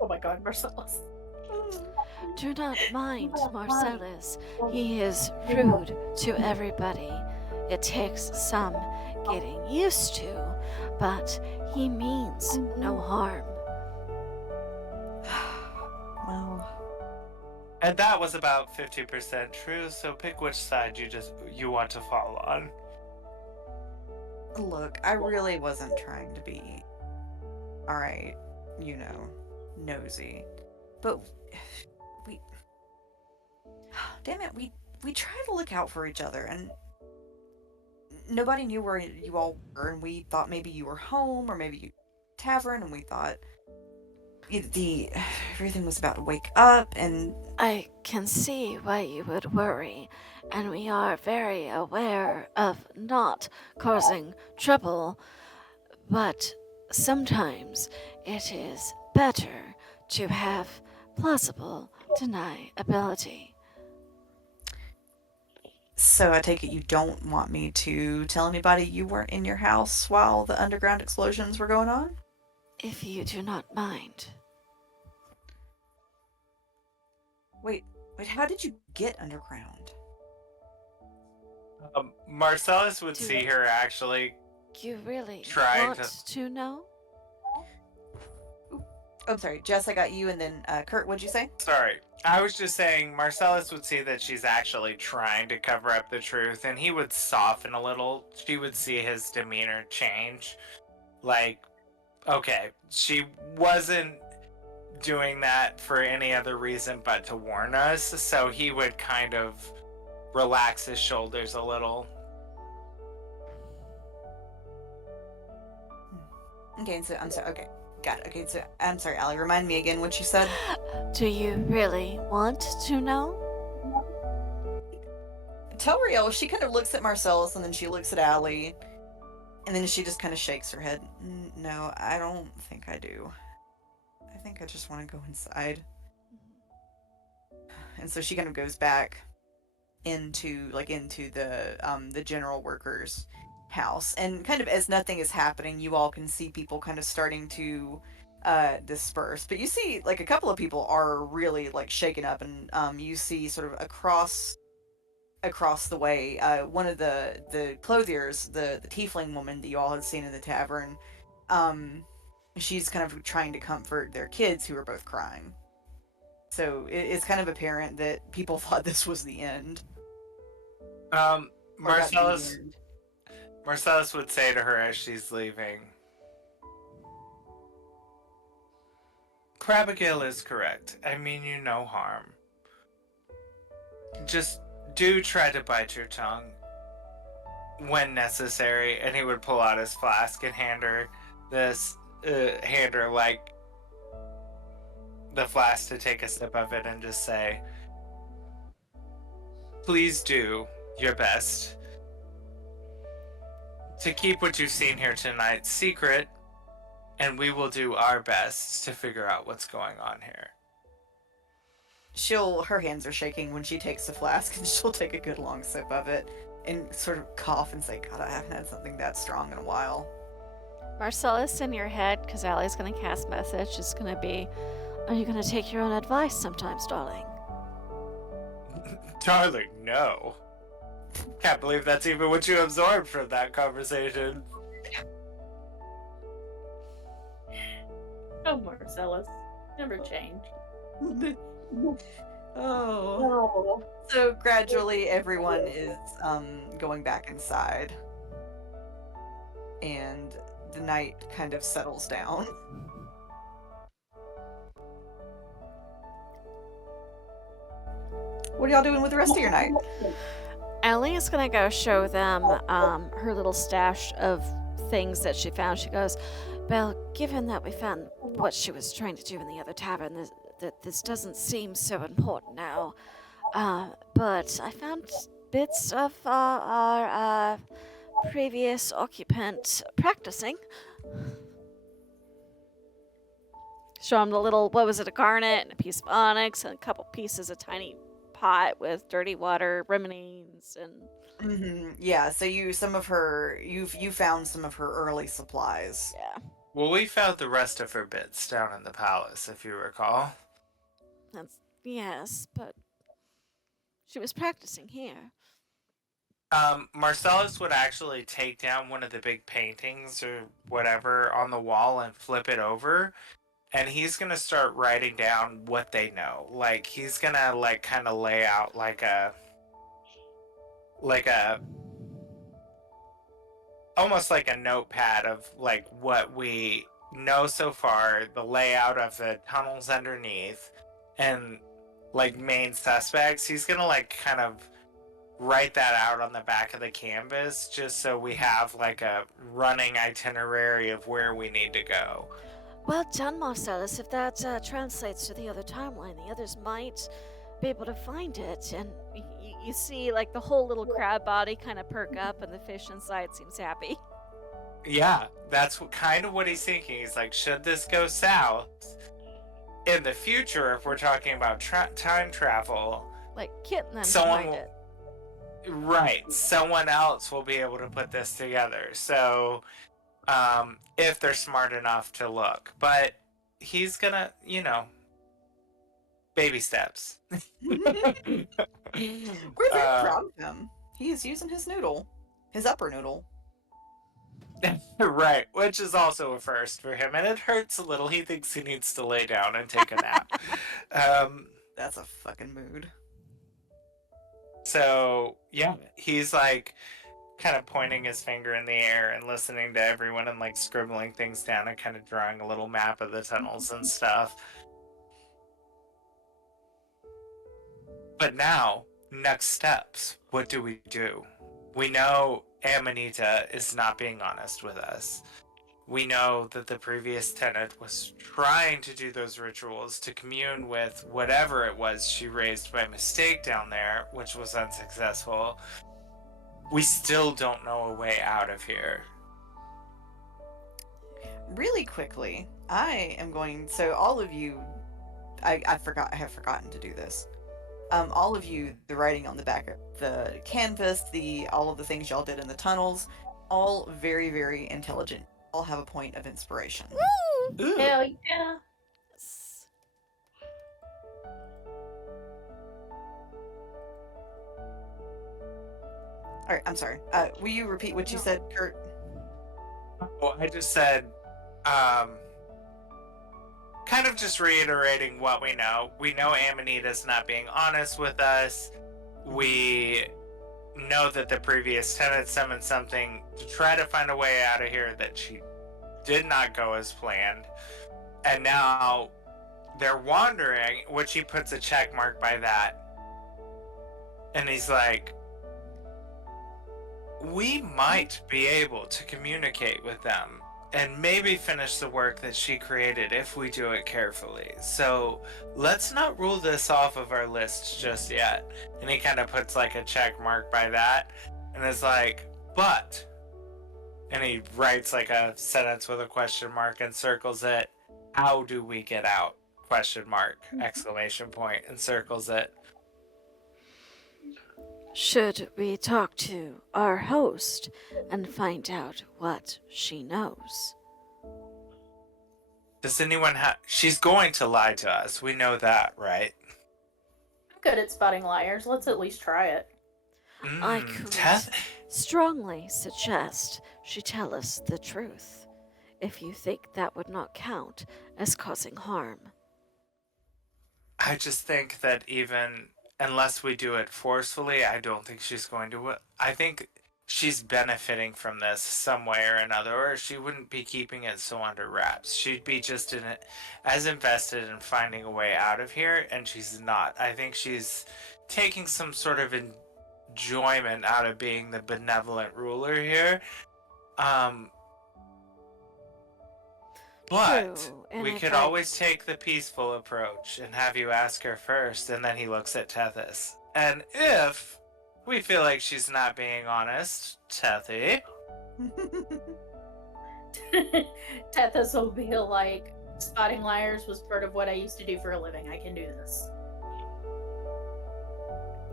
Oh my God, Marcellus. Do not mind Marcellus. He is rude to everybody. It takes some getting used to, but he means no harm. Well, And that was about 50% true, so pick which side you want to fall on. look, I really wasn't trying to be, alright, nosy. But damn it, we try to look out for each other, and nobody knew where you all were, and we thought maybe you were home, or maybe you tavern, and we thought everything was about to wake up, and I can see why you would worry, and we are very aware of not causing trouble, but sometimes it is better to have plausible deniability. so I take it you don't want me to tell anybody you weren't in your house while the underground explosions were going on? If you do not mind. Wait, how did you get underground? Marcellus would Do- see her actually. You really Try want to know? Oh, I'm sorry, Jess, I got you, and then Kurt, what'd you say? Sorry. I was just saying, Marcellus would see that she's actually trying to cover up the truth, and he would soften a little. She would see his demeanor change. Like, okay, she wasn't doing that for any other reason but to warn us, so he would kind of relax his shoulders a little. Okay, so I'm sorry. Okay, got it. Okay, so I'm sorry, Allie. Remind me again what you said. Do you really want to know? Tell Riel. She kind of looks at Marcellus and then she looks at Allie, and then she just kind of shakes her head. No, I don't think I do. I think I just want to go inside. And so she kind of goes back into the general workers' house, and kind of as nothing is happening, you all can see people kind of starting to disperse. But you see, like, a couple of people are really like shaken up, and you see sort of across the way, one of the clothiers, the tiefling woman that you all had seen in the tavern, she's kind of trying to comfort their kids who are both crying. So it's kind of apparent that people thought this was the end. Or about to be Marcellus the end. Marcellus would say to her as she's leaving, Crabigail is correct. I mean you no harm. Just do try to bite your tongue. when necessary, and he would pull out his flask and hand her like the flask to take a sip of it and just say, please do your best to keep what you've seen here tonight secret, and we will do our best to figure out what's going on here. Her hands are shaking when she takes the flask, and she'll take a good long sip of it and sort of cough and say, God, I haven't had something that strong in a while. Marcellus, in your head, because Allie's going to cast message, is going to be, are you going to take your own advice sometimes, darling? Darling, no. Can't believe that's even what you absorbed from that conversation. Oh, Marcellus. Never change. Oh. So gradually everyone is going back inside. And the night kind of settles down. What are y'all doing with the rest of your night? Allie is going to go show them her little stash of things that she found. She goes, well, given that we found what she was trying to do in the other tavern, this doesn't seem so important now. But I found bits of our previous occupant practicing. Show him the little, what was it, a garnet and a piece of onyx and a couple pieces of tiny pot with dirty water remedies and... Mm-hmm. Yeah, so you found some of her early supplies. Yeah. Well, we found the rest of her bits down in the palace, if you recall. Yes, but she was practicing here. Marcellus would actually take down one of the big paintings or whatever on the wall and flip it over, and he's gonna start writing down what they know. Like, he's gonna kind of lay out like a almost like a notepad of what we know so far, the layout of the tunnels underneath, and main suspects. He's gonna kind of write that out on the back of the canvas, just so we have a running itinerary of where we need to go. Well done, Marcellus. If that translates to the other timeline, the others might be able to find it. And you see, the whole little crab body kind of perk up, and the fish inside seems happy. Yeah, that's kind of what he's thinking. He's like, should this go south in the future, if we're talking about time travel, Kitten then someone find it. Right, someone else will be able to put this together. So, if they're smart enough to look, but he's gonna, baby steps. We're very proud of him. He is using his upper noodle. Right, which is also a first for him, and it hurts a little. He thinks he needs to lay down and take a nap. That's a fucking mood. So, yeah, he's kind of pointing his finger in the air and listening to everyone and scribbling things down and kind of drawing a little map of the tunnels and stuff. But now, next steps. What do we do? We know Amanita is not being honest with us. We know that the previous tenant was trying to do those rituals to commune with whatever it was she raised by mistake down there, which was unsuccessful. We still don't know a way out of here. Really quickly, I am going... So all of you... I have forgotten to do this. All of you, the writing on the back of the canvas, all of the things y'all did in the tunnels, all very, very intelligent. All have a point of inspiration. Woo! Hell yeah. Alright, I'm sorry. Will you repeat what you said, Kurt? Well, I just said, kind of just reiterating what we know. We know Amanita's not being honest with us. We know that the previous tenant summoned something to try to find a way out of here that she did not go as planned. And now they're wandering, which he puts a check mark by that. And he's like, we might be able to communicate with them and maybe finish the work that she created if we do it carefully. So let's not rule this off of our list just yet. And he kind of puts like a check mark by that and is like, but, and he writes like a sentence with a question mark and circles it. How do we get out? Question mark, exclamation point, and circles it. Should we talk to our host and find out what she knows? Does anyone have... She's going to lie to us. We know that, right? I'm good at spotting liars. Let's at least try it. I could strongly suggest she tell us the truth, if you think that would not count as causing harm. I just think that even unless we do it forcefully, I don't think she's going to. I think she's benefiting from this some way or another, or she wouldn't be keeping it so under wraps. She'd be just in it, as invested in finding a way out of here, and she's not. I think she's taking some sort of enjoyment out of being the benevolent ruler here. But True, and we if could I- always take the peaceful approach and have you ask her first, and then he looks at Tethys. And if we feel like she's not being honest, Tethy, Tethys will be like, spotting liars was part of what I used to do for a living. I can do this.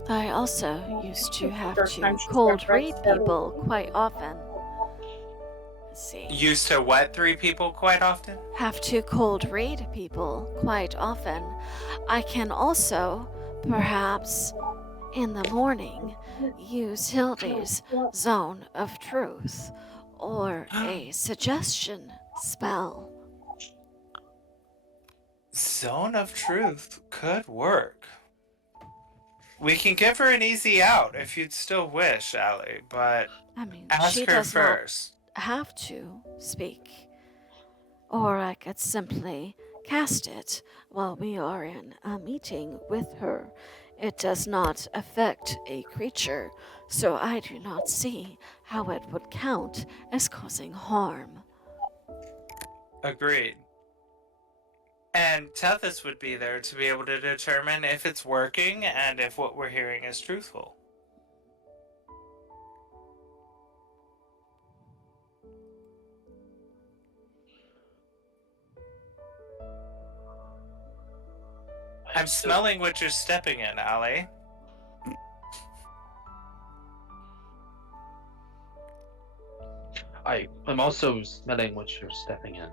I also used to have First to time she's cold got read right, so- people quite often. Let's see. used to what 3 people quite often? Have to cold read people quite often. I can also, perhaps, in the morning, use Hildy's Zone of Truth or a suggestion spell. Zone of Truth could work. We can give her an easy out if you'd still wish, Allie, but I mean, ask she her does not first. have to speak. Or I could simply cast it while we are in a meeting with her. It does not affect a creature, so I do not see how it would count as causing harm. Agreed. And Tethys would be there to be able to determine if it's working and if what we're hearing is truthful. I'm smelling what you're stepping in, Allie. I'm also smelling what you're stepping in.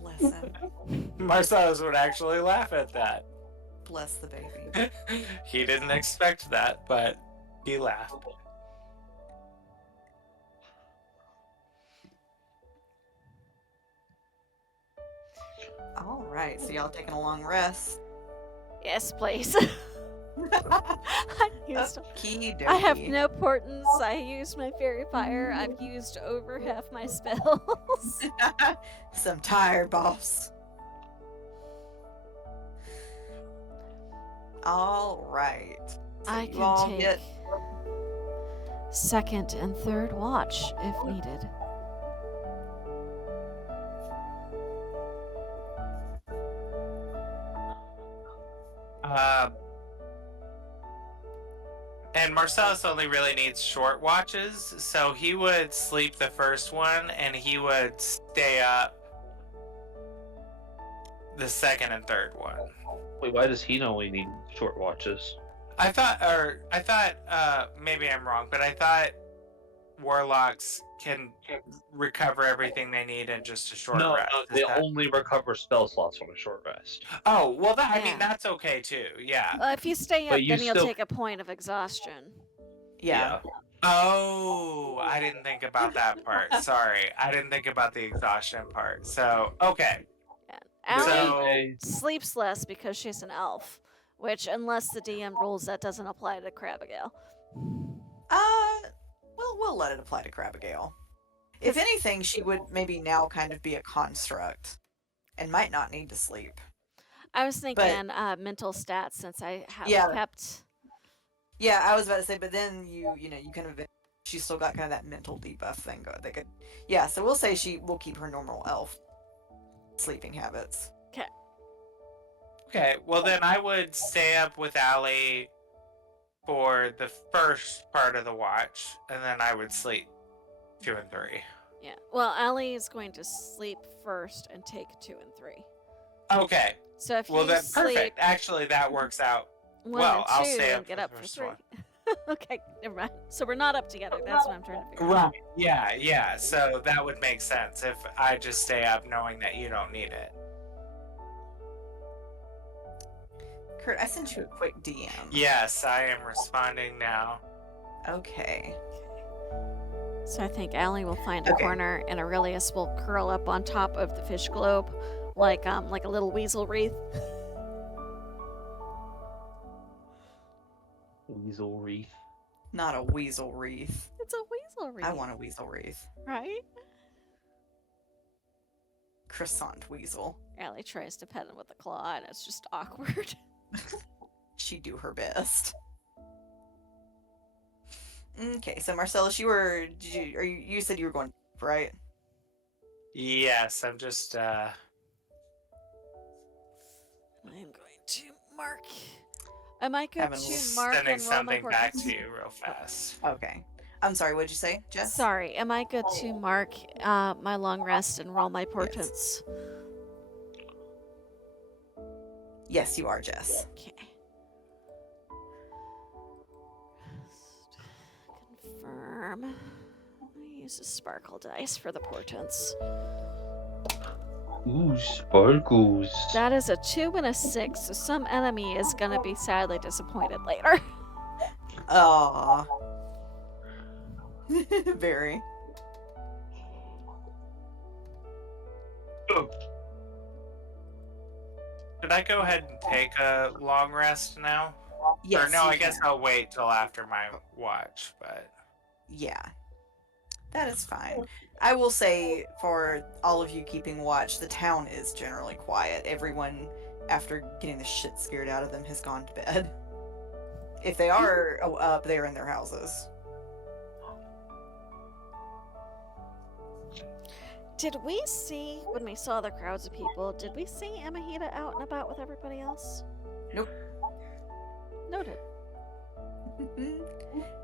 Bless him. Marcellus would actually laugh at that. Bless the baby. He didn't expect that, but he laughed. All right, so y'all taking a long rest. Yes, please. Okey-dokey. I have no portents. I used my fairy fire. I've used over half my spells. Some tired boss. All right. So I you all can get take second and third watch if needed. And Marcellus only really needs short watches, so he would sleep the first one and he would stay up the second and third one. Wait, why does he know we need short watches? I thought, maybe I'm wrong, but I thought warlocks can recover everything they need in just a short No, rest. Is they that- only recover spell slots on a short rest. Oh, well, I Yeah. mean, that's okay too, yeah. If you stay up, But you then you'll still- take a point of exhaustion. yeah. Oh, I didn't think about that part. Sorry. I didn't think about the exhaustion part. So, okay. Allie So- sleeps less because she's an elf, which, unless the DM rules, that doesn't apply to Crabigail. Well, we'll let it apply to Crabigail. If anything, she would maybe now kind of be a construct and might not need to sleep. I was thinking mental stats since I have Yeah. kept. Yeah, I was about to say, but then you kind of she's still got kind of that mental debuff thing going. They could, yeah. So we'll say she will keep her normal elf sleeping habits. Okay, well then I would stay up with Allie for the first part of the watch, and then I would sleep 2 and 3. Yeah. Well, Allie is going to sleep first and take 2 and 3. Okay. So if Well you then, sleep perfect. Actually, that works out. 1 Well, and 2 I'll stay and up get for up the for first 3. one. Okay, never mind. So we're not up together. That's what I'm trying to figure out. Right. Yeah. So that would make sense if I just stay up knowing that you don't need it. Kurt, I sent you a quick DM. Yes, I am responding now. Okay. So I think Allie will find a Okay. corner, and Aurelius will curl up on top of the fish globe, like a little weasel wreath. Weasel wreath. Not a weasel wreath. It's a weasel wreath. I want a weasel wreath. Right? Croissant weasel. Allie tries to pet him with a claw, and it's just awkward. She'd do her best. Okay, so Marcellus, you said you were going, right? Yes, I'm just I'm going to mark. I might go Having to mark sending and roll my something back portents. to you real fast. Okay. I'm sorry, what'd you say, Jess? Sorry, am I good to mark my long rest and roll my portents? Yes, you are, Jess. Okay. Confirm. I use a sparkle dice for the portents. Ooh, sparkles. That is a 2 and a 6, so some enemy is gonna be sadly disappointed later. Aww. Very. Should I go ahead and take a long rest now? Yes. Or no, you I guess can. I'll wait till after my watch, but... Yeah. That is fine. I will say, for all of you keeping watch, the town is generally quiet. Everyone, after getting the shit scared out of them, has gone to bed. If they are up, they're in their houses. Did we see, when we saw the crowds of people, did we see Amahita out and about with everybody else? Nope. Noted.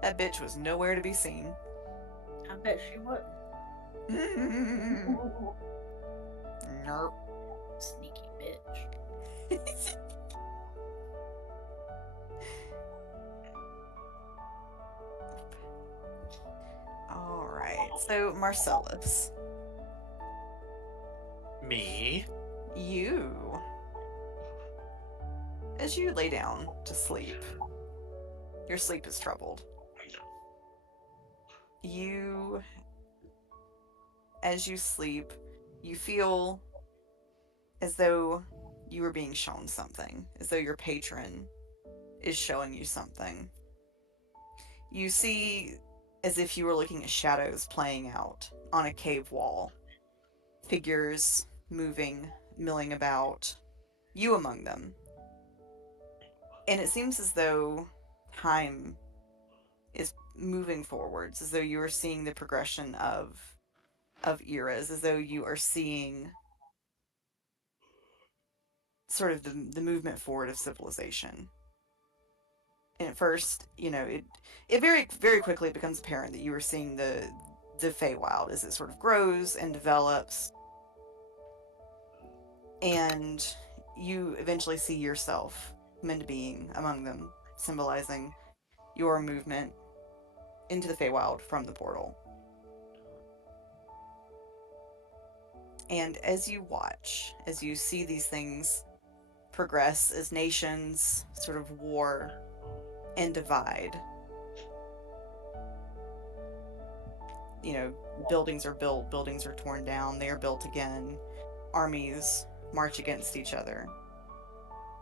That bitch was nowhere to be seen. I bet she would. Nerp. Sneaky bitch. Alright, so Marcellus, Me? as you lay down to sleep, your sleep is troubled. As you sleep, you feel as though you were being shown something, as though your patron is showing you something. You see as if you were looking at shadows playing out on a cave wall. Figures moving, milling about, you among them. And it seems as though time is moving forwards, as though you are seeing the progression of eras, as though you are seeing sort of the movement forward of civilization. And at first, it very, very quickly becomes apparent that you are seeing the Feywild as it sort of grows and develops. And you eventually see yourself come into being among them, symbolizing your movement into the Feywild from the portal. And as you watch, as you see these things progress, as nations sort of war and divide, buildings are built, buildings are torn down, they are built again, armies march against each other.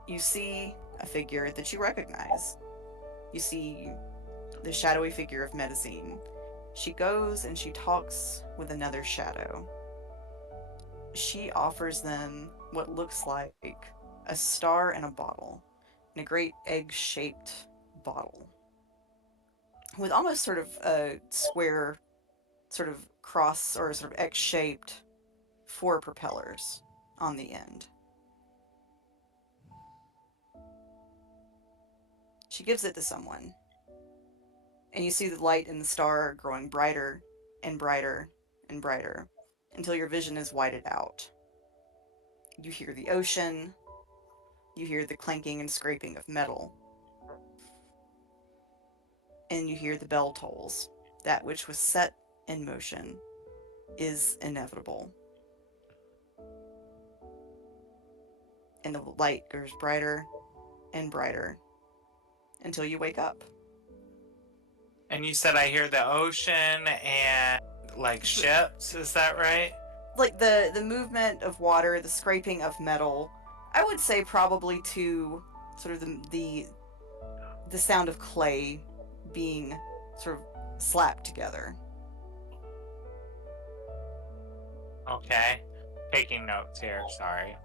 You see a figure that you recognize. You see the shadowy figure of Medicine. She goes and she talks with another shadow. She offers them what looks like a star and a bottle, in a great egg-shaped bottle. with almost sort of a square, sort of cross or sort of X-shaped 4 propellers on the end. She gives it to someone, and you see the light in the star growing brighter and brighter and brighter until your vision is whited out. You hear the ocean, you hear the clanking and scraping of metal, and you hear the bell tolls. That which was set in motion is inevitable. And the light grows brighter and brighter until you wake up. And you said I hear the ocean and like ships, is that right? Like the movement of water, the scraping of metal. I would say probably to sort of the sound of clay being sort of slapped together. Okay. Taking notes here, sorry.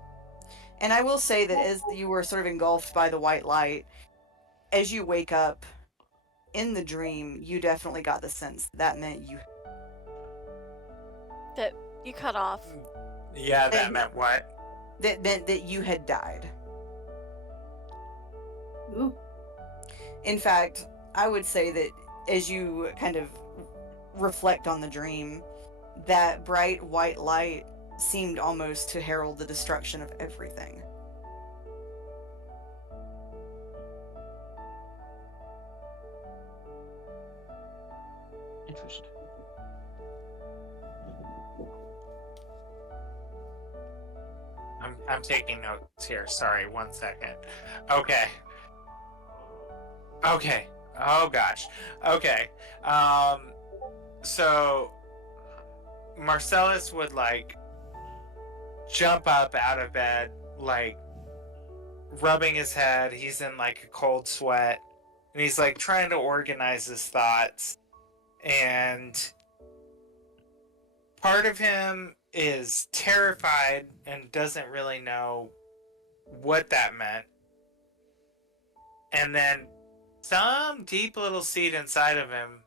And I will say that as you were sort of engulfed by the white light, as you wake up in the dream, you definitely got the sense that meant you. That you cut off. Yeah, that meant what? That meant that you had died. Ooh. In fact, I would say that as you kind of reflect on the dream, that bright white light seemed almost to herald the destruction of everything. Interesting. I'm taking notes here. Sorry, 1 second. Okay. Okay. Oh gosh. Okay. So Marcellus would like jump up out of bed, like rubbing his head. He's in like a cold sweat, and he's like trying to organize his thoughts. And part of him is terrified and doesn't really know what that meant. And then some deep little seed inside of him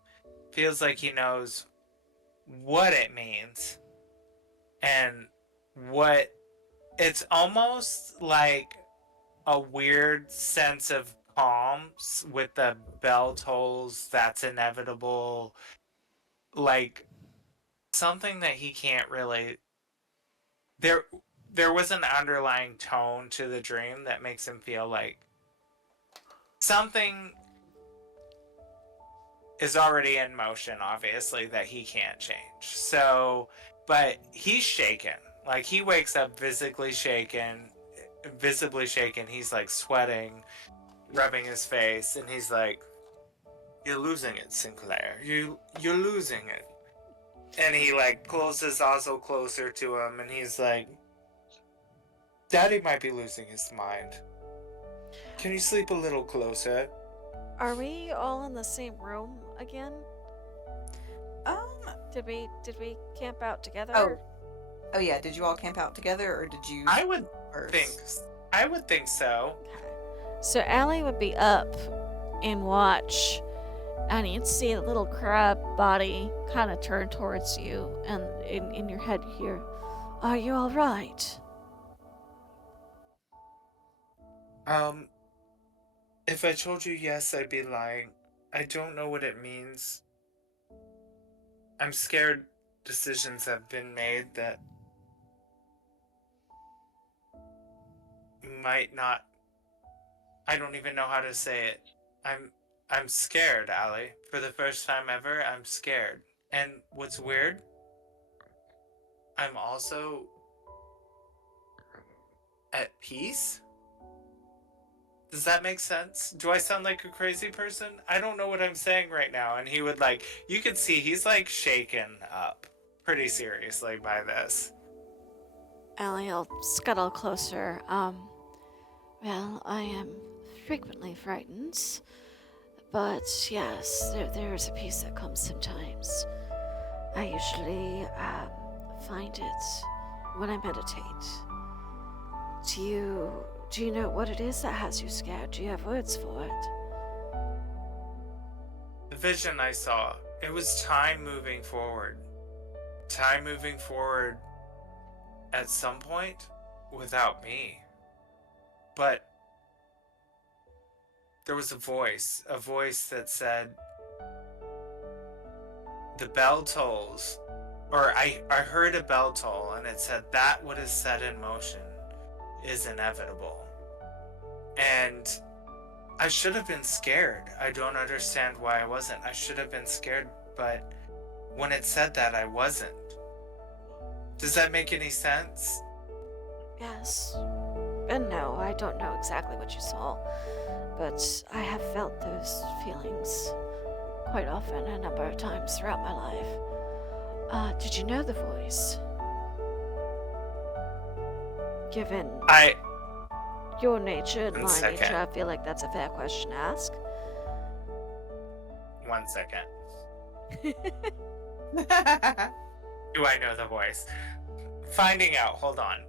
feels like he knows what it means. And what it's almost like a weird sense of calm with the bell tolls, that's inevitable. Like something that he can't really. There was an underlying tone to the dream that makes him feel like something is already in motion, obviously, that he can't change. So, but he's shaken. Like he wakes up visibly shaken. He's like sweating, rubbing his face, and he's like, "You're losing it, Sinclair. You're losing it." And he like pulls his nozzle closer to him, and he's like, "Daddy might be losing his mind. Can you sleep a little closer?" Are we all in the same room again? Did we camp out together? Oh yeah. Did you all camp out together, or did you? I would first? think so. Okay. So Allie would be up and watch, and you'd see a little crab body kind of turn towards you, and in your head you hear, "Are you all right?" If I told you yes, I'd be lying. I don't know what it means. I'm scared decisions have been made that might not. I don't even know how to say it. I'm scared, Allie. For the first time ever, I'm scared. And what's weird, I'm also at peace? Does that make sense? Do I sound like a crazy person? I don't know what I'm saying right now. And he would like, you could see he's like shaken up pretty seriously by this. Allie, I'll scuttle closer. Well, I am frequently frightened, but yes, there is a peace that comes sometimes. I usually find it when I meditate. Do you know what it is that has you scared? Do you have words for it? vision I saw, it was time moving forward. Time moving forward at some point without me. But there was a voice that said, the bell tolls, or I heard a bell toll, and it said that what is set in motion is inevitable. And I should have been scared. I don't understand why I wasn't. I should have been scared, but when it said that, I wasn't. Does that make any sense? Yes. And no, I don't know exactly what you saw, but I have felt those feelings quite often, a number of times throughout my life. Did you know the voice? Given your nature and my nature, I feel like that's a fair question to ask. 1 second. Do I know the voice? Finding out, hold on.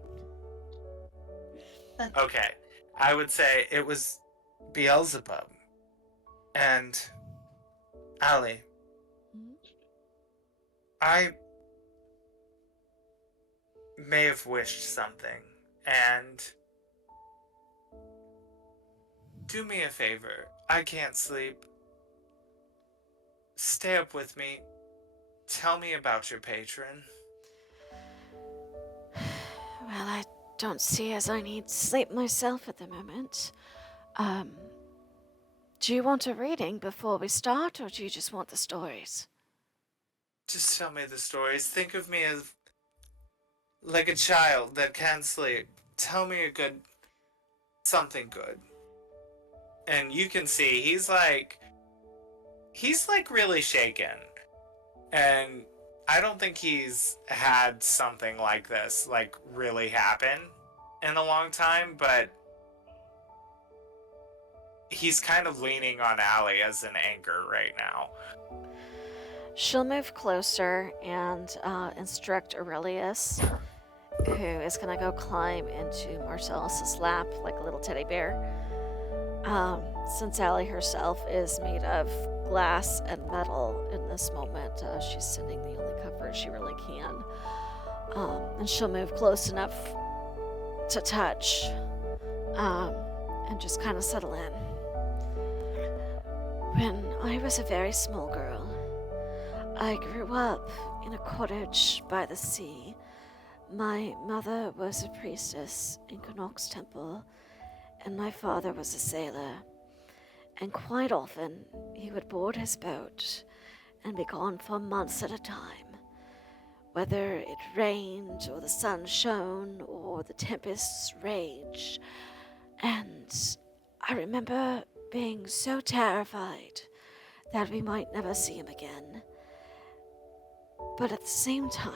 Okay, I would say it was Beelzebub. And Allie, I may have wished something, and do me a favor. I can't sleep. Stay up with me. Tell me about your patron. Well, I don't see as I need sleep myself at the moment. Do you want a reading before we start, or do you just want the stories? Just tell me the stories. Think of me as like a child that can't sleep. Tell me something good. And you can see he's like really shaken. And I don't think he's had something like this like really happen in a long time, but he's kind of leaning on Allie as an anchor right now. She'll move closer and instruct Aurelius, who is going to go climb into Marcellus's lap like a little teddy bear. Since Allie herself is made of glass and metal in this moment, she's sending the only comfort she really can. And she'll move close enough to touch and just kind of settle in. When I was a very small girl, I grew up in a cottage by the sea. My mother was a priestess in Connacht's temple, and my father was a sailor. And quite often, he would board his boat and be gone for months at a time. Whether it rained, or the sun shone, or the tempests raged. And I remember being so terrified that we might never see him again. But at the same time,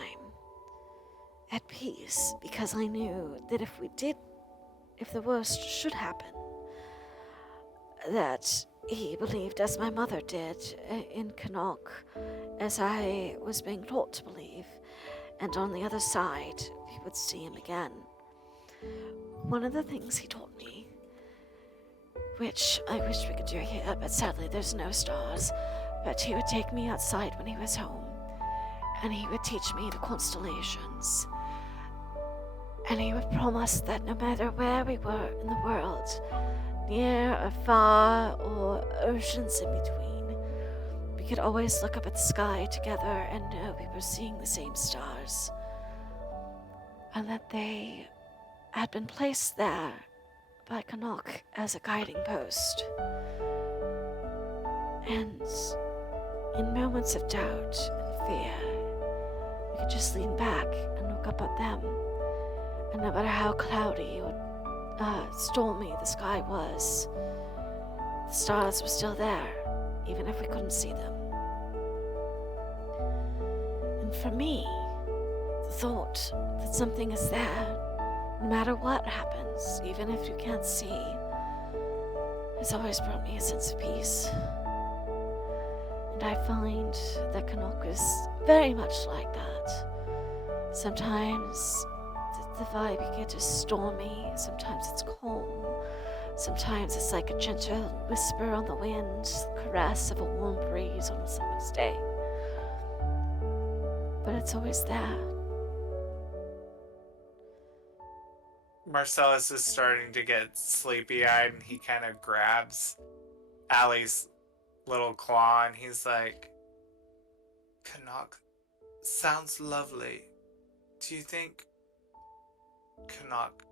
at peace, because I knew that if the worst should happen, that he believed as my mother did in Connacht, as I was being taught to believe, and on the other side, we would see him again. One of the things he taught me, which I wish we could do here, but sadly there's no stars, but he would take me outside when he was home, and he would teach me the constellations. And he would promise that no matter where we were in the world, near or far or oceans in between, we could always look up at the sky together and know we were seeing the same stars. And that they had been placed there by Connacht as a guiding post. And in moments of doubt and fear, we could just lean back and look up at them. And no matter how cloudy or stormy the sky was, the stars were still there, even if we couldn't see them. And for me, the thought that something is there, no matter what happens, even if you can't see, has always brought me a sense of peace. And I find that Connacht is very much like that. Sometimes the vibe you get is stormy, sometimes it's calm, Sometimes it's like a gentle whisper on the wind, caress of a warm breeze on a summer's day. But it's always there. Marcellus is starting to get sleepy-eyed, and he kind of grabs Allie's little claw, and he's like, Canuck, sounds lovely. Do you think Canuck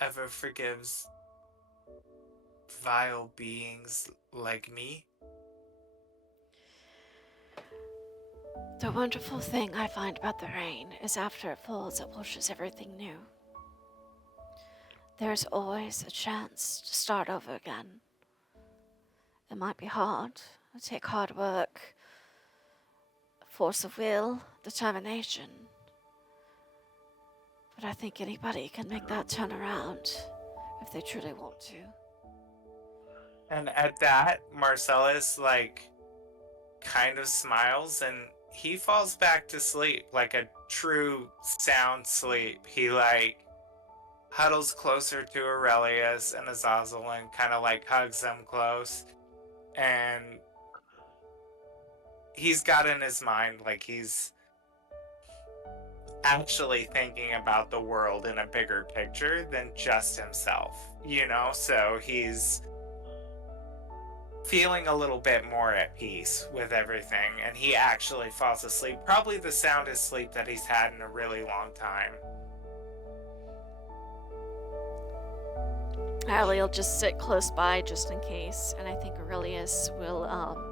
ever forgives vile beings like me? The wonderful thing I find about the rain is after it falls, it washes everything new. There's always a chance to start over again. It might be hard, it'll take hard work, force of will, determination. But I think anybody can make that turn around if they truly want to. And at that, Marcellus, kind of smiles, and he falls back to sleep, like a true sound sleep. He, huddles closer to Aurelius and Azazel and kind of, hugs them close. And he's got in his mind, he's actually thinking about the world in a bigger picture than just himself, So he's feeling a little bit more at peace with everything, and he actually falls asleep. Probably the soundest sleep that he's had in a really long time. Allie will just sit close by just in case, and I think Aurelius will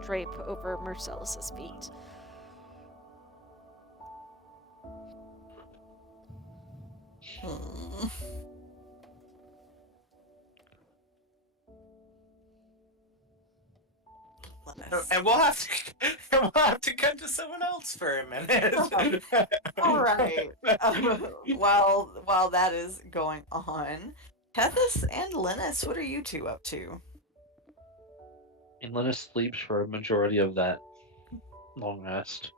drape over Marcellus's feet. And we'll have to cut to someone else for a minute. All right. While that is going on, Tethys and Linus, what are you two up to? And Linus sleeps for a majority of that long rest.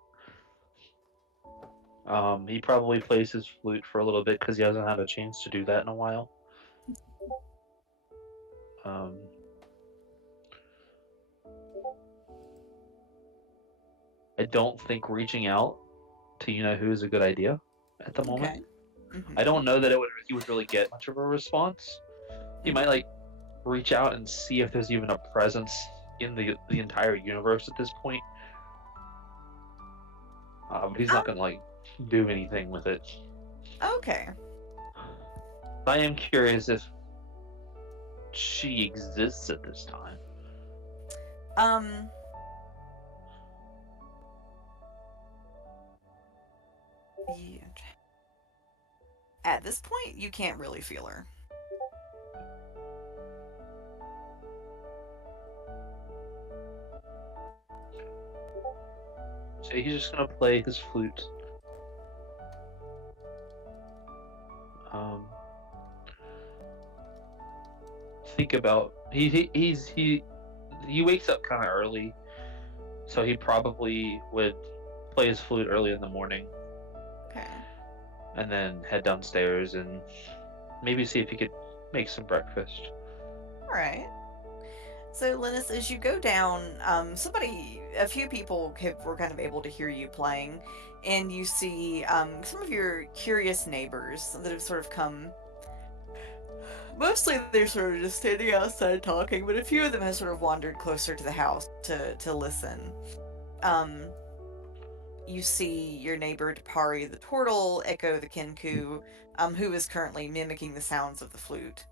He probably plays his flute for a little bit because he hasn't had a chance to do that in a while. I don't think reaching out to who is a good idea at the moment. Okay. Mm-hmm. I don't know that he would really get much of a response. He might reach out and see if there's even a presence in the entire universe at this point. But he's not gonna do anything with it. Okay. I am curious if she exists at this time. Yeah. At this point, you can't really feel her. So he's just gonna play his flute. Think about he wakes up kind of early, so he probably would play his flute early in the morning. Okay. And then head downstairs and maybe see if he could make some breakfast. All right. So, Linus, as you go down, a few people were kind of able to hear you playing, and you see some of your curious neighbors that have sort of come. Mostly they're sort of just standing outside talking, but a few of them have sort of wandered closer to the house to listen. You see your neighbor Tapari the turtle, Echo the kinku, who is currently mimicking the sounds of the flute.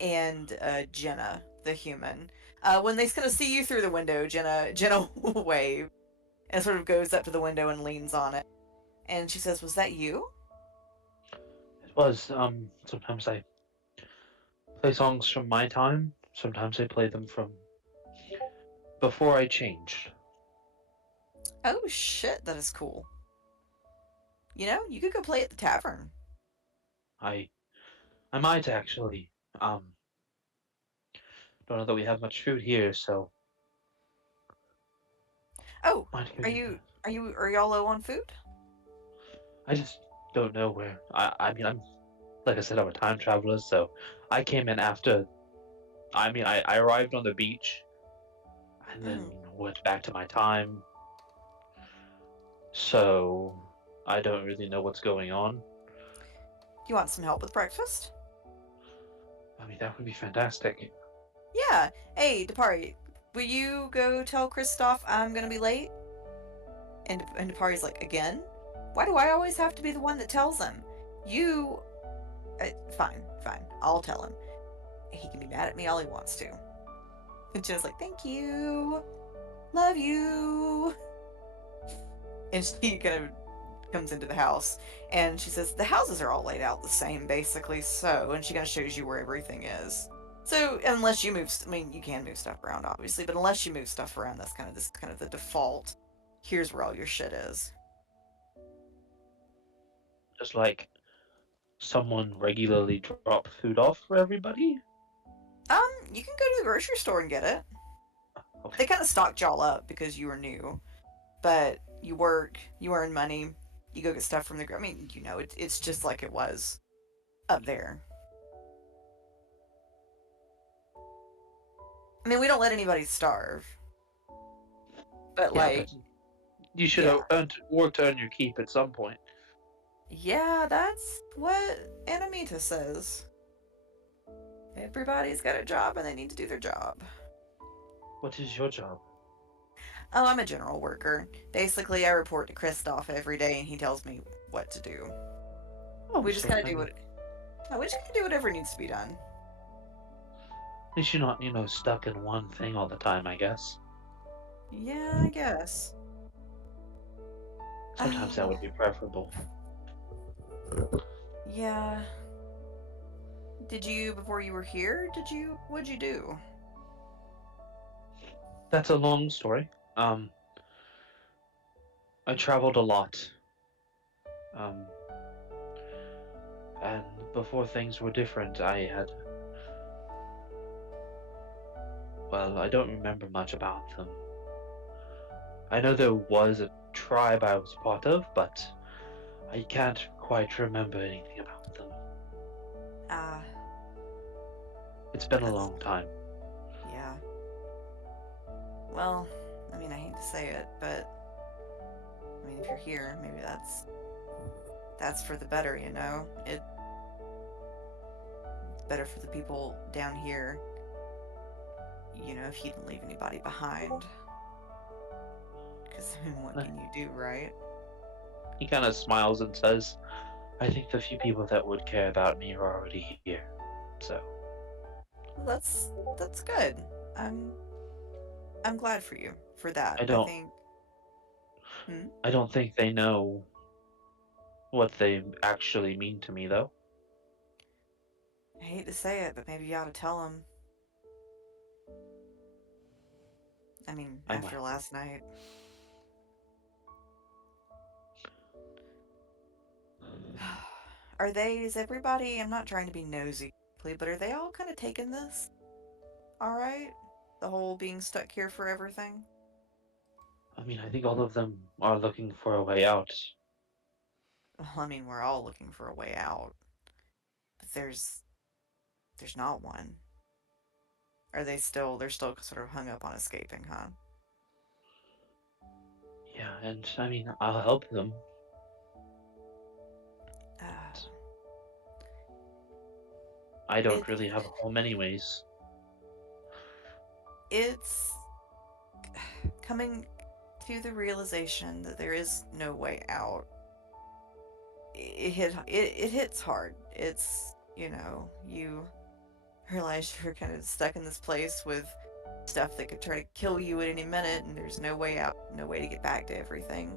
And Jenna, the human. When they kind of see you through the window, Jenna will wave and sort of goes up to the window and leans on it. And she says, "Was that you?" It was. Sometimes I play songs from my time. Sometimes I play them from before I changed. Oh shit, that is cool. You could go play at the tavern. I might actually. Don't know that we have much food here, so. Oh, are y'all low on food? I just don't know where. I mean, I'm like I said, I'm a time traveler, so I came in after. I mean, I arrived on the beach and then went back to my time. So I don't really know what's going on. You want some help with breakfast? I mean, that would be fantastic. Yeah. Hey, Depari, will you go tell Kristoff I'm gonna be late? And Depari's like, again? Why do I always have to be the one that tells him? You. Fine, fine. I'll tell him. He can be mad at me all he wants to. And Jenna's like, thank you. Love you. And she kind of comes into the house and she says, the houses are all laid out the same, basically, so. And she kind of shows you where everything is. So, unless you move, I mean, you can move stuff around, obviously, but unless you move stuff around, that's kind of the default. Here's where all your shit is. Just like someone regularly drop food off for everybody. You can go to the grocery store and get it. Okay. They kind of stocked y'all up because you were new, but you work, you earn money, you go get stuff from the. I mean, you know, it's just like it was up there. I mean, we don't let anybody starve, but Yeah, like, but you should yeah. have worked to earn your keep at some point. Yeah, that's what Animita says. Everybody's got a job and they need to do their job. What is your job? Oh, I'm a general worker. Basically, I report to Kristoff every day and he tells me what to do. Oh, We just so, kind of I do mean, what. No, we just kind of do whatever needs to be done. At least you're not, stuck in one thing all the time, I guess. Yeah, I guess. Sometimes that would be preferable. Yeah. Did you, before you were here, what'd you do? That's a long story. I traveled a lot. Um, and before things were different, well, I don't remember much about them. I know there was a tribe I was part of, but I can't quite remember anything about them. Ah, It's been a that's, long time. yeah. Well, I mean, I hate to say it, but I mean, if you're here, maybe that's for the better, you know? It's better for the people down here, you know, if you didn't leave anybody behind. Because, I mean, what can you do, right? He kind of smiles and says, I think the few people that would care about me are already here. So, Well, that's good. I'm glad for you for that. I I don't think. Hmm? I don't think they know what they actually mean to me, though. I hate to say it, but maybe you ought to tell them. I mean, I after might. last night. Is everybody, I'm not trying to be nosy, but are they all kind of taking this? Alright? The whole being stuck here for everything? I mean, I think all of them are looking for a way out. Well, I mean, we're all looking for a way out. But there's not one. They're still sort of hung up on escaping, huh? Yeah, and I mean, I'll help them. Uh, I don't it, really have a home anyways. it's coming to the realization that there is no way out. It hits hard. It's, you know, you realize you're kind of stuck in this place with stuff that could try to kill you at any minute, and there's no way out, no way to get back to everything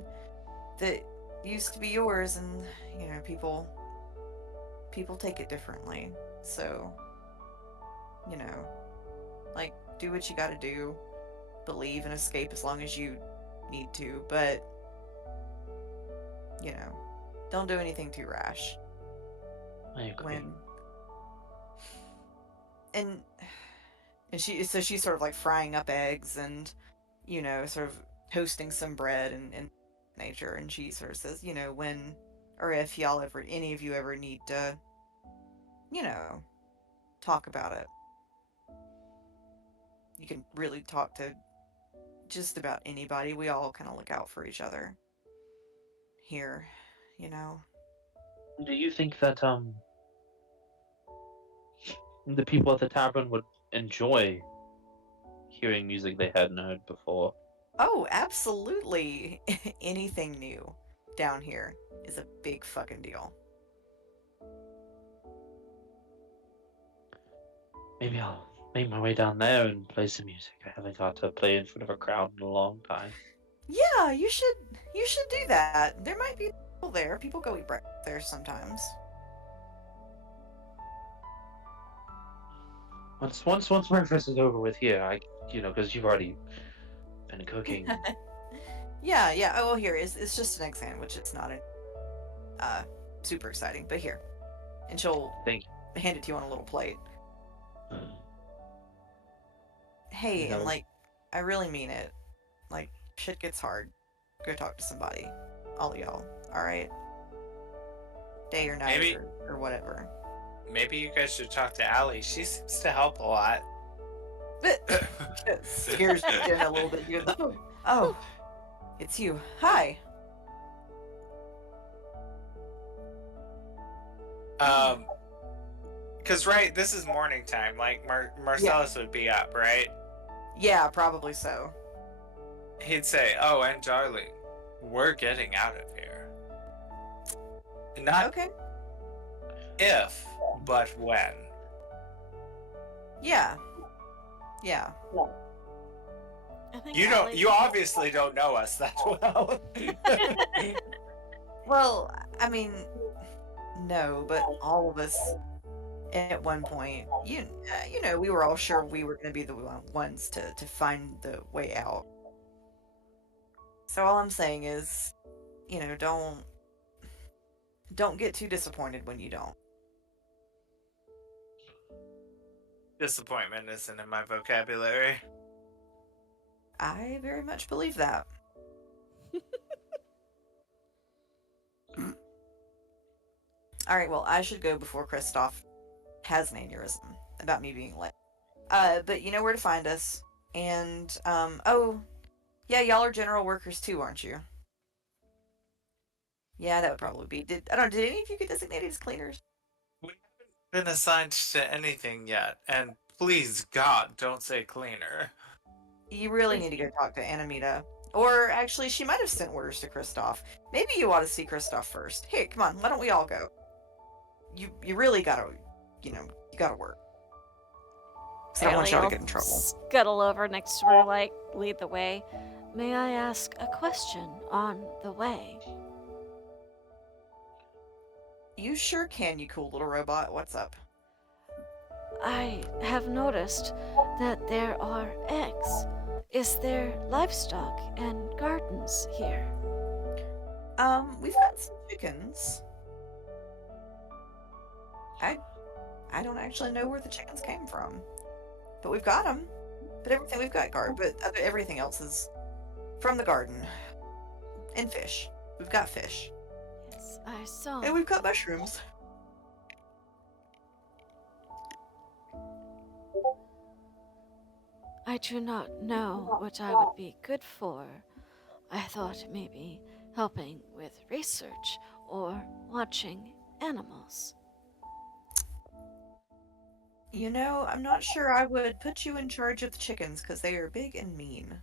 that used to be yours, and you know, people take it differently. So, you know, like, do what you gotta do, believe and escape as long as you need to, but you know, don't do anything too rash. I agree. When and she's sort of like frying up eggs and, you know, sort of toasting some bread and nature, and she sort of says, you know, when or if y'all ever, any of you ever need to you know, talk about it. You can really talk to just about anybody. We all kind of look out for each other here, you know. Do you think that the people at the tavern would enjoy hearing music they hadn't heard before? Oh, absolutely. Anything new down here is a big fucking deal. Maybe I'll make my way down there and play some music. I haven't got to play in front of a crowd in a long time. Yeah, you should do that. There might be people there. People go eat breakfast there sometimes. Once breakfast is over with here, because you've already been cooking. Yeah, yeah. Oh, well, here it's just an egg sandwich. It's not super exciting, but here, and she'll Thank hand it to you on a little plate. you. Hey, and No. like, I really mean it. Like, shit gets hard. Go talk to somebody. All of y'all. All right. Day or night Maybe- or whatever. Maybe you guys should talk to Allie. She seems to help a lot. It scares Jen a little bit. You go, oh, it's you. Hi. Cause right, this is morning time. Like Marcellus would be up, right? Yeah, probably so. He'd say, "Oh, and darling, we're getting out of here." Not Okay. if, but when. Yeah. Yeah. I think You don't. Allie- You obviously don't know us that well. Well, I mean, no, but all of us at one point, you know, we were all sure we were going to be the ones to find the way out. So all I'm saying is, you know, don't get too disappointed when you don't. Disappointment isn't in my vocabulary. I very much believe that. All right, well, I should go before Kristoff has an aneurysm about me being late. But you know where to find us. And, oh, yeah, y'all are general workers too, aren't you? Yeah, that would probably be. Did any of you get designated as cleaners? We haven't been assigned to anything yet, and please, God, don't say cleaner. You really need to go talk to Animita. Or actually, she might have sent orders to Kristoff. Maybe you ought to see Kristoff first. Hey, come on, why don't we all go? You really gotta, you gotta work. 'Cause I don't want Allie y'all to will get in trouble. Scuttle over next to her, like, lead the way. May I ask a question on the way? You sure can, you cool little robot. What's up? I have noticed that there are eggs. Is there livestock and gardens here? We've got some chickens. I don't actually know where the chickens came from, but we've got them. But everything we've got everything else is from the garden. And fish. We've got fish. Yes, I saw. And we've got mushrooms. I do not know what I would be good for. I thought maybe helping with research or watching animals. You know, I'm not sure I would put you in charge of the chickens because they are big and mean.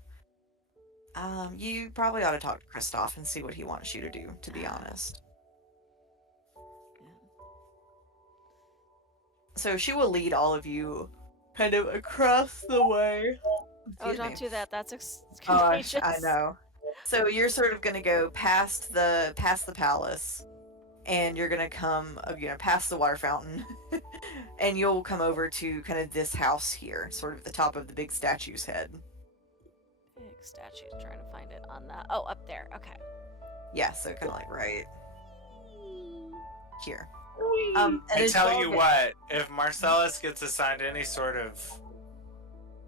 You probably ought to talk to Kristoff and see what he wants you to do, to be honest. So she will lead all of you kind of across the way. Oh, Excuse don't me. do that. That's Oh, contagious. I know. So you're sort of gonna go past the palace, and you're gonna come, past the water fountain, and you'll come over to kind of this house here, sort of the top of the big statue's head. Big statues. Trying to find it on the. Oh, up there. Okay. Yeah, so kind of like right here. I as tell y'all you get- what, if Marcellus gets assigned any sort of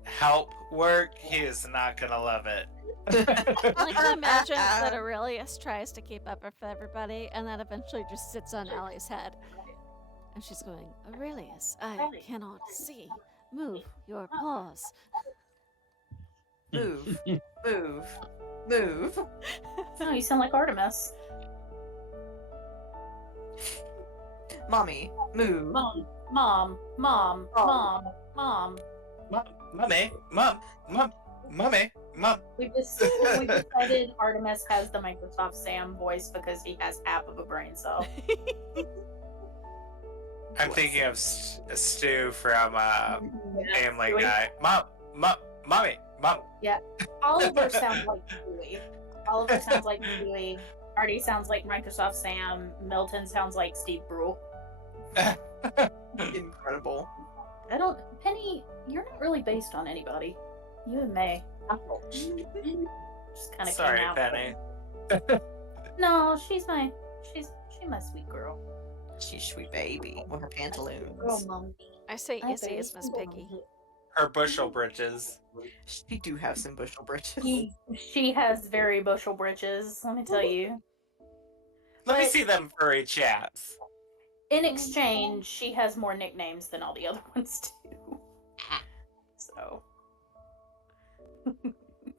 help work, he is not gonna love it. I like to imagine that Aurelius tries to keep up with everybody, and then eventually just sits on Allie's head. And she's going, Aurelius, I cannot see. Move your paws. Move, move, move. No, you sound like Artemis. Mommy, move. Mom, mom, mom, mom, mom. Mummy, mom. We decided Artemis has the Microsoft Sam voice because he has half of a brain cell. I'm thinking of Stu from Family Stewie. Guy. Mommy. Oliver sounds like Stewie. Oliver sounds like Stewie. Artie sounds like Microsoft Sam. Milton sounds like Steve Brule. Incredible. Penny, you're not really based on anybody. You and May. Just kind of Sorry, came out. Penny. No, she's my sweet girl. She's sweet baby with her pantaloons. Girl, mommy. I say My Izzy is Miss baby. Piggy. Her bushel britches. She do have some bushel britches. She has very bushel britches, let me tell you. Let me But- see them furry chaps. In exchange, she has more nicknames than all the other ones do. So.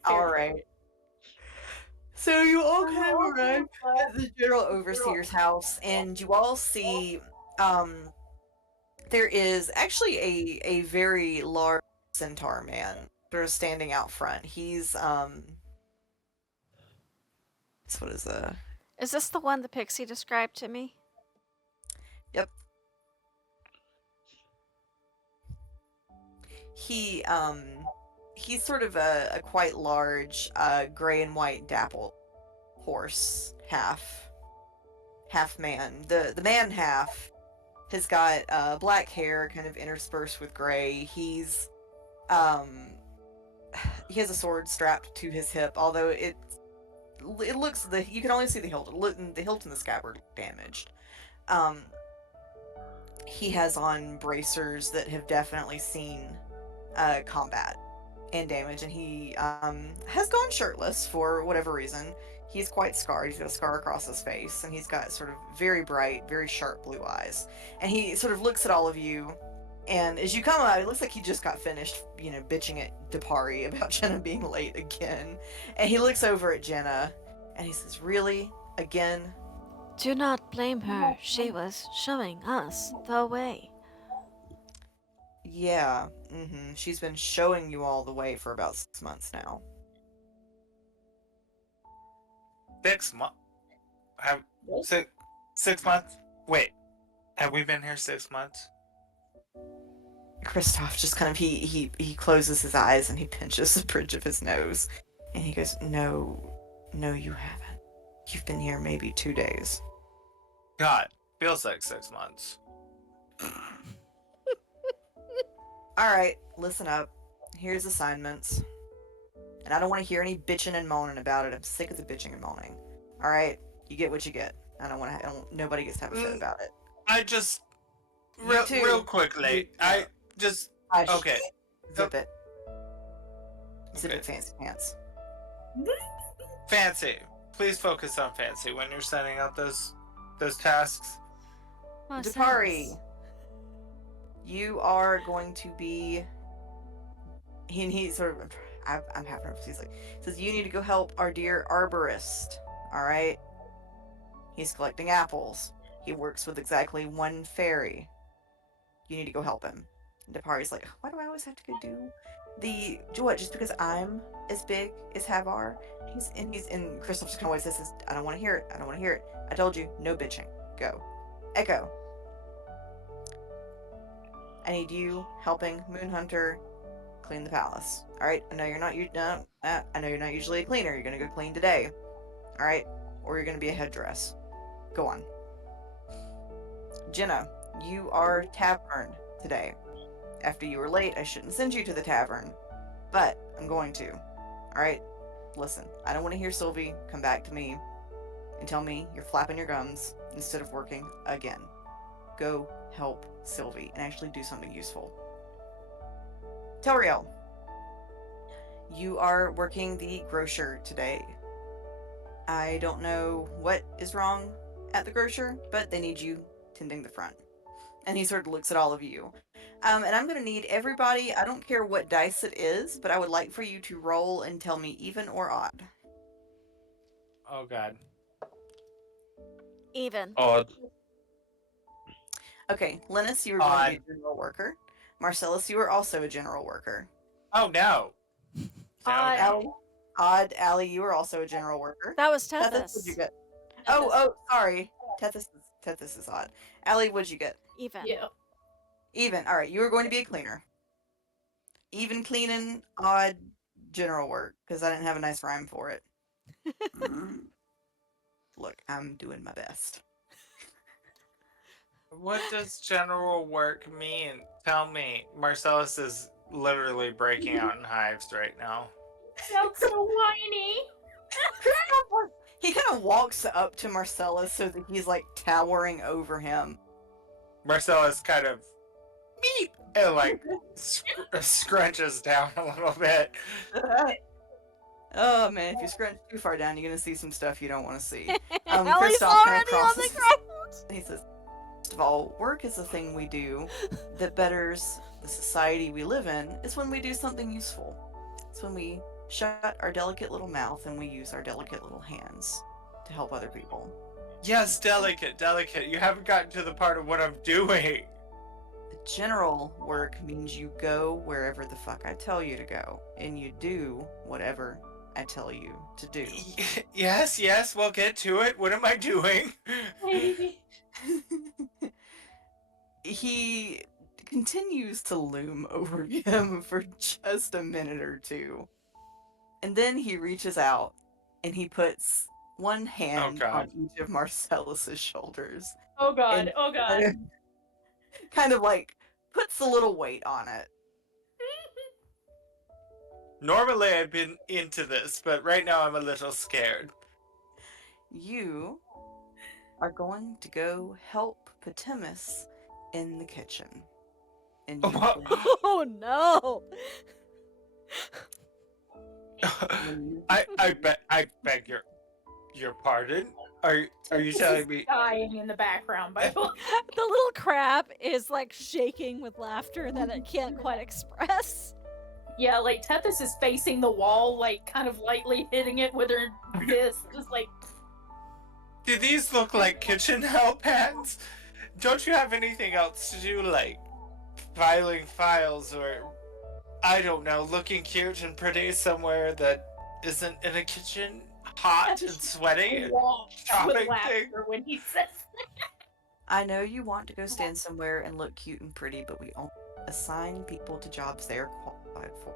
All right. So you all kind of arrive at the general overseer's house, and you all see there is actually a very large centaur man sort of standing out front. He's what is Is this the one the pixie described to me? Yep. He's sort of a quite large gray and white dappled horse, half man. The man half has got black hair kind of interspersed with gray. He has a sword strapped to his hip, although it looks you can only see the hilt. The hilt and the scabbard damaged. He has on bracers that have definitely seen combat and damage, and he has gone shirtless for whatever reason. He's quite scarred. He's got a scar across his face, and he's got sort of very bright, very sharp blue eyes. And he sort of looks at all of you, and as you come out, it looks like he just got finished, bitching at Depari about Jenna being late again. And he looks over at Jenna, and he says, "Really? Again?" Do not blame her. She was showing us the way. Yeah, she's been showing you all the way for about 6 months now. 6 months? Have 6 months? Wait, have we been here 6 months? Kristoff just kind of he closes his eyes and he pinches the bridge of his nose, and he goes, No, you haven't. You've been here maybe 2 days." God, feels like 6 months. Alright, listen up. Here's assignments. And I don't want to hear any bitching and moaning about it. I'm sick of the bitching and moaning. Alright? You get what you get. Nobody gets to have a fit about it. I just You too. real quickly. Yeah. Hush. Okay. Zip it. Zip Okay. it, fancy pants. Fancy. Please focus on Fancy when you're setting out those tasks. What Depari, sense? you are going to be. He sort of. I'm having. He's like, says you need to go help our dear arborist. All right. He's collecting apples. He works with exactly one fairy. You need to go help him. And Depari's like, why do I always have to go do what? Just because I'm as big as Havar? He's in. Kristoff just kind of always says, I don't want to hear it. I don't want to hear it. I told you, no bitching. Go. Echo. I need you helping Moonhunter clean the palace. All right. I know you're not. I know you're not usually a cleaner. You're gonna go clean today. All right. Or you're gonna be a headdress. Go on. Jenna, you are taverned today. After you were late, I shouldn't send you to the tavern, but I'm going to. All right. Listen, I don't want to hear Sylvie come back to me and tell me you're flapping your gums instead of working again. Go help Sylvie and actually do something useful. Telriel, you are working the grocer today. I don't know what is wrong at the grocer, but they need you tending the front. And he sort of looks at all of you. And I'm going to need everybody, I don't care what dice it is, but I would like for you to roll and tell me even or odd. Oh god. Even. Odd. Okay, Linus, you are going to be a general worker. Marcellus, you are also a general worker. Oh no. Odd. Allie, odd. Allie, you are also a general worker. That was Tethys, what'd you Tethys. get? Oh, sorry. Tethys is odd. Allie, what'd you get? Even. Yeah. Even. All right, you are going to be a cleaner. Even cleaning, odd, general work, because I didn't have a nice rhyme for it. Look, I'm doing my best. What does general work mean? Tell me. Marcellus is literally breaking out in hives right now. Sounds so whiny. He kind of walks up to Marcellus so that he's like towering over him. Marcellus kind of meep and like scrunches down a little bit. Oh man, if you scrunch too far down, you're gonna see some stuff you don't want to see. Ellie's Kristoff kinda already on the crosses- ground. He says, first of all, work is a thing we do that betters the society we live in. It's when we do something useful. It's when we shut our delicate little mouth and we use our delicate little hands to help other people. Yes, delicate. You haven't gotten to the part of what I'm doing. The general work means you go wherever the fuck I tell you to go, and you do whatever I tell you to do. Yes, we'll get to it. What am I doing? He continues to loom over him for just a minute or two. And then he reaches out and he puts one hand on each of Marcellus's shoulders. Oh god. And- Oh god. Kind of like puts a little weight on it. Normally I'd been into this, but right now I'm a little scared. You are going to go help Patimus in the kitchen. And you What? Oh no. I beg your pardon. Are you telling me? Dying in the background, by the way. The little crab is like shaking with laughter that it can't quite express. Yeah, like Tethys is facing the wall, like kind of lightly hitting it with her fist, just like. Do these look like kitchen help hands? Don't you have anything else to do, like filing files or I don't know, looking cute and pretty somewhere that isn't in a kitchen, hot and sweaty and Walks chopping with things? laughter when he says I know you want to go stand somewhere and look cute and pretty, but we only assign people to jobs they're qualified for.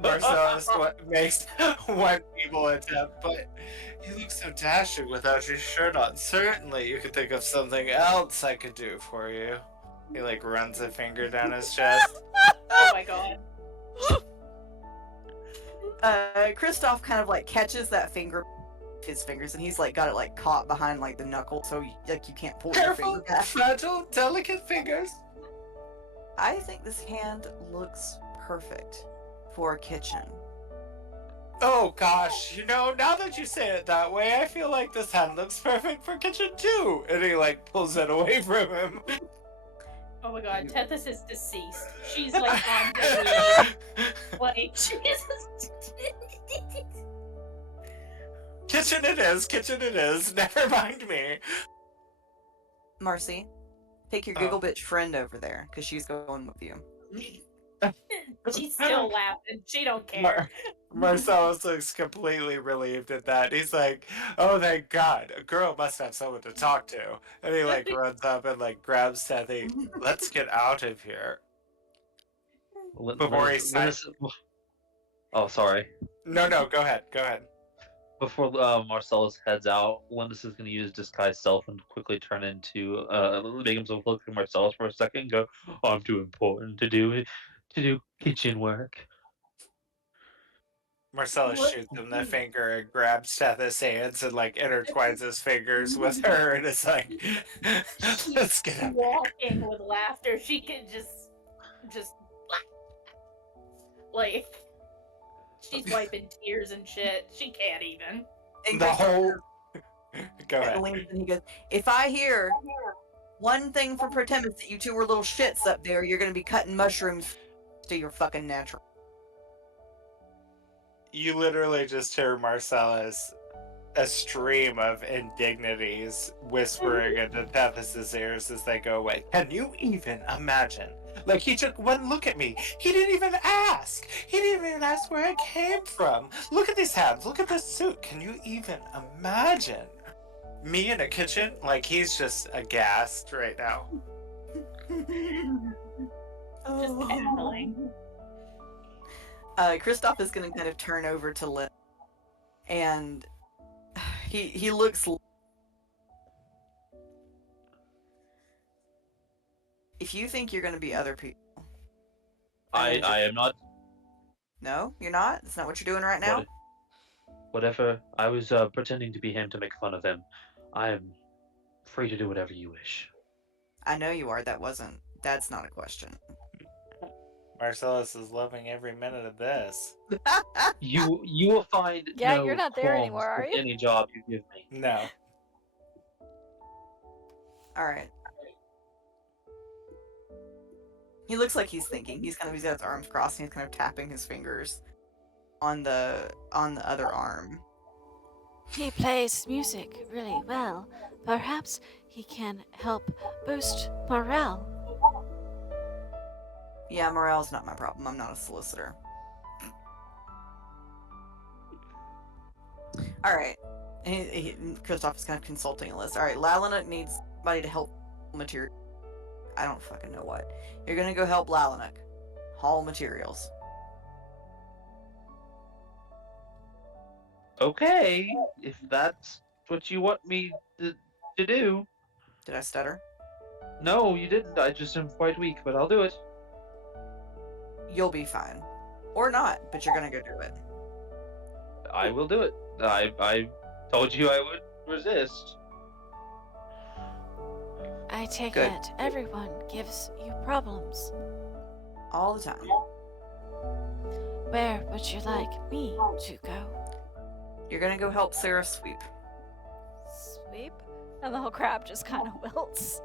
Marcellus makes one feeble attempt, but you look so dashing without your shirt on. Certainly you could think of something else I could do for you. He like runs a finger down his chest. oh my god. Kristoff kind of like catches that finger, his fingers, and he's like got it like caught behind like the knuckle, so like you can't pull your Careful, finger back. fragile, delicate fingers. I think this hand looks perfect for a kitchen. Oh gosh, you know, now that you say it that way, I feel like this hand looks perfect for kitchen too. And he like pulls it away from him. Oh my god, Tethys is deceased. She's like on her knees. Like, she's. Kitchen it is. Never mind me. Marcy, take your giggle bitch friend over there, because she's going with you. She's still laughing. She don't care. Marcellus looks completely relieved at that. He's like, oh, thank God. A girl must have someone to talk to. And he like runs up and like grabs Sethy. Let's get out of here. Before he signs. Oh, sorry. No, go ahead. Before Marcellus heads out, Linus is going to use disguise self and quickly turn into make himself look like Marcellus for a second and go, oh, I'm too important to do kitchen work. Marcellus shoots him the finger and grabs Seth's hands and like intertwines his fingers with her and it's like, let's get out. Walking with laughter. She can just like she's wiping tears and shit. She can't even. And The Kristoff whole. Go kinda ahead. leans and he goes, if I hear One thing for Protem is that you two were little shits up there. You're gonna be cutting mushrooms to your fucking natural. You literally just hear Marcellus, a stream of indignities whispering into Tethys' ears as they go away. Can you even imagine? Like, he took one look at me. He didn't even ask. He didn't even ask where I came from. Look at these hands. Look at this suit. Can you even imagine? Me in a kitchen? Like, he's just aghast right now. Just cackling. Kristoff is gonna kind of turn over to Lynn, and he looks. If you think you're gonna be other people, I am not. no, you're not. That's not what you're doing right now. Whatever. I was pretending to be him to make fun of him. I am free to do whatever you wish. I know you are. That's not a question. Marcellus is loving every minute of this. You will find Yeah, no you're not there qualms anymore, are with you? any job you give me. No. All right. He looks like he's thinking. He's got his arms crossed and he's kind of tapping his fingers on the other arm. He plays music really well. Perhaps he can help boost morale. Yeah, morale's not my problem. I'm not a solicitor. All right. Kristoff is kind of consulting a list. All right, Lalina needs somebody to help material. I don't fucking know what. You're gonna go help Lalina haul materials. Okay, if that's what you want me to do. Did I stutter? No, you didn't. I just am quite weak, but I'll do it. You'll be fine. Or not, but you're gonna go do it. I will do it. I told you I would resist. I take Good. it everyone gives you problems. All the time. Where would you like me to go? You're gonna go help Sarah sweep. Sweep? And the whole crab just kind of wilts.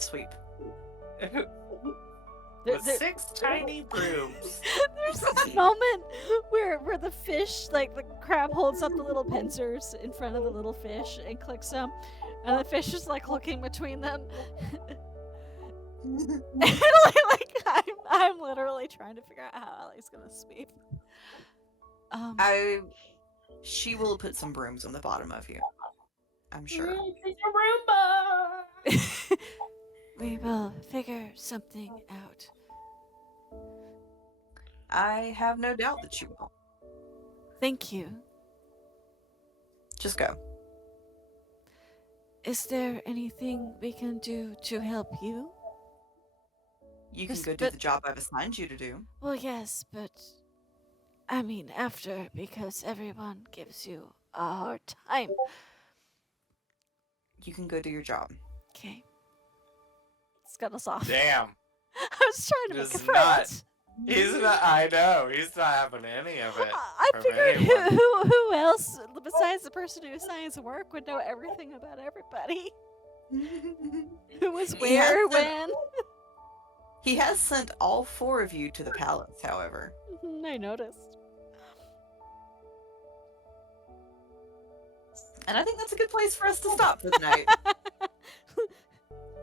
Sweep. With 6 tiny brooms. There's this moment where the fish, like the crab holds up the little pincers in front of the little fish and clicks them, and the fish is like looking between them. And I'm literally trying to figure out how Allie's gonna sweep. She will put some brooms on the bottom of you. I'm sure. It's a Roomba! We will figure something out. I have no doubt that you will. Thank you. Just go. Is there anything we can do to help you? You can Yes, go do but- the job I've assigned you to do. Well, yes, but I mean after, because everyone gives you a hard time. You can go do your job. Okay. Scuttle us off. Damn. I was trying to make a Does friend. He's not, I know, he's not having any of it. I from figured anyone. who else besides the person who assigns work would know everything about everybody. Who was He where, has when. He has sent all 4 of you to the palace, however. I noticed. And I think that's a good place for us to stop for the night.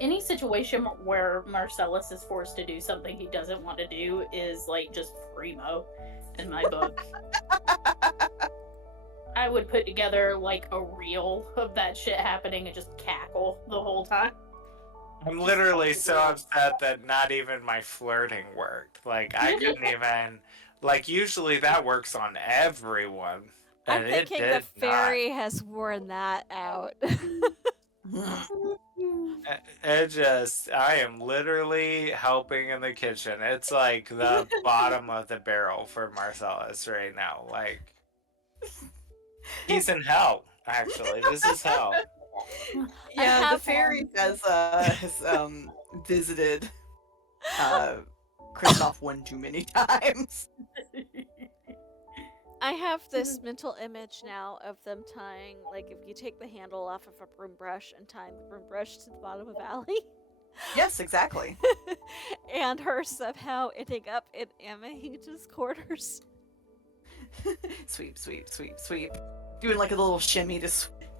Any situation where Marcellus is forced to do something he doesn't want to do is like just primo in my book. I would put together like a reel of that shit happening and just cackle the whole time. I'm literally so upset that not even my flirting worked. Like, I couldn't even, like, usually that works on everyone. I'm And it thinking the did fairy has worn that out. not. It just, I am literally helping in the kitchen. It's like the bottom of the barrel for Marcellus right now. Like, he's in hell, actually. This is hell. Yeah, the have fairy has visited Kristoff one too many times. I have this mental image now of them tying, like, if you take the handle off of a broom brush and tying the broom brush to the bottom of Allie. Yes, exactly. And her somehow ending up in Amahija's quarters. Sweep, sweep, sweep, sweep. Doing like a little shimmy to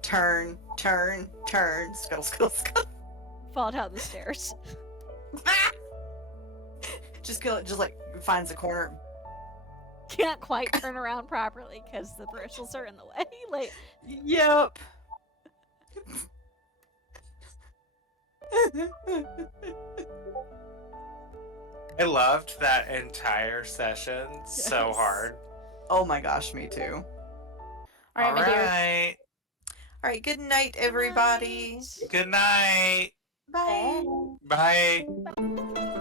turn, turn, turn, scuttle, scuttle, scuttle. Fall down the stairs. Just like finds a corner. Can't quite turn around properly because the bristles are in the way. Like, Yep. I loved that entire session so Yes. hard. Oh my gosh, me too. All right, my dear. Alright. All right, good night, everybody. Good night. Bye. Bye. Bye.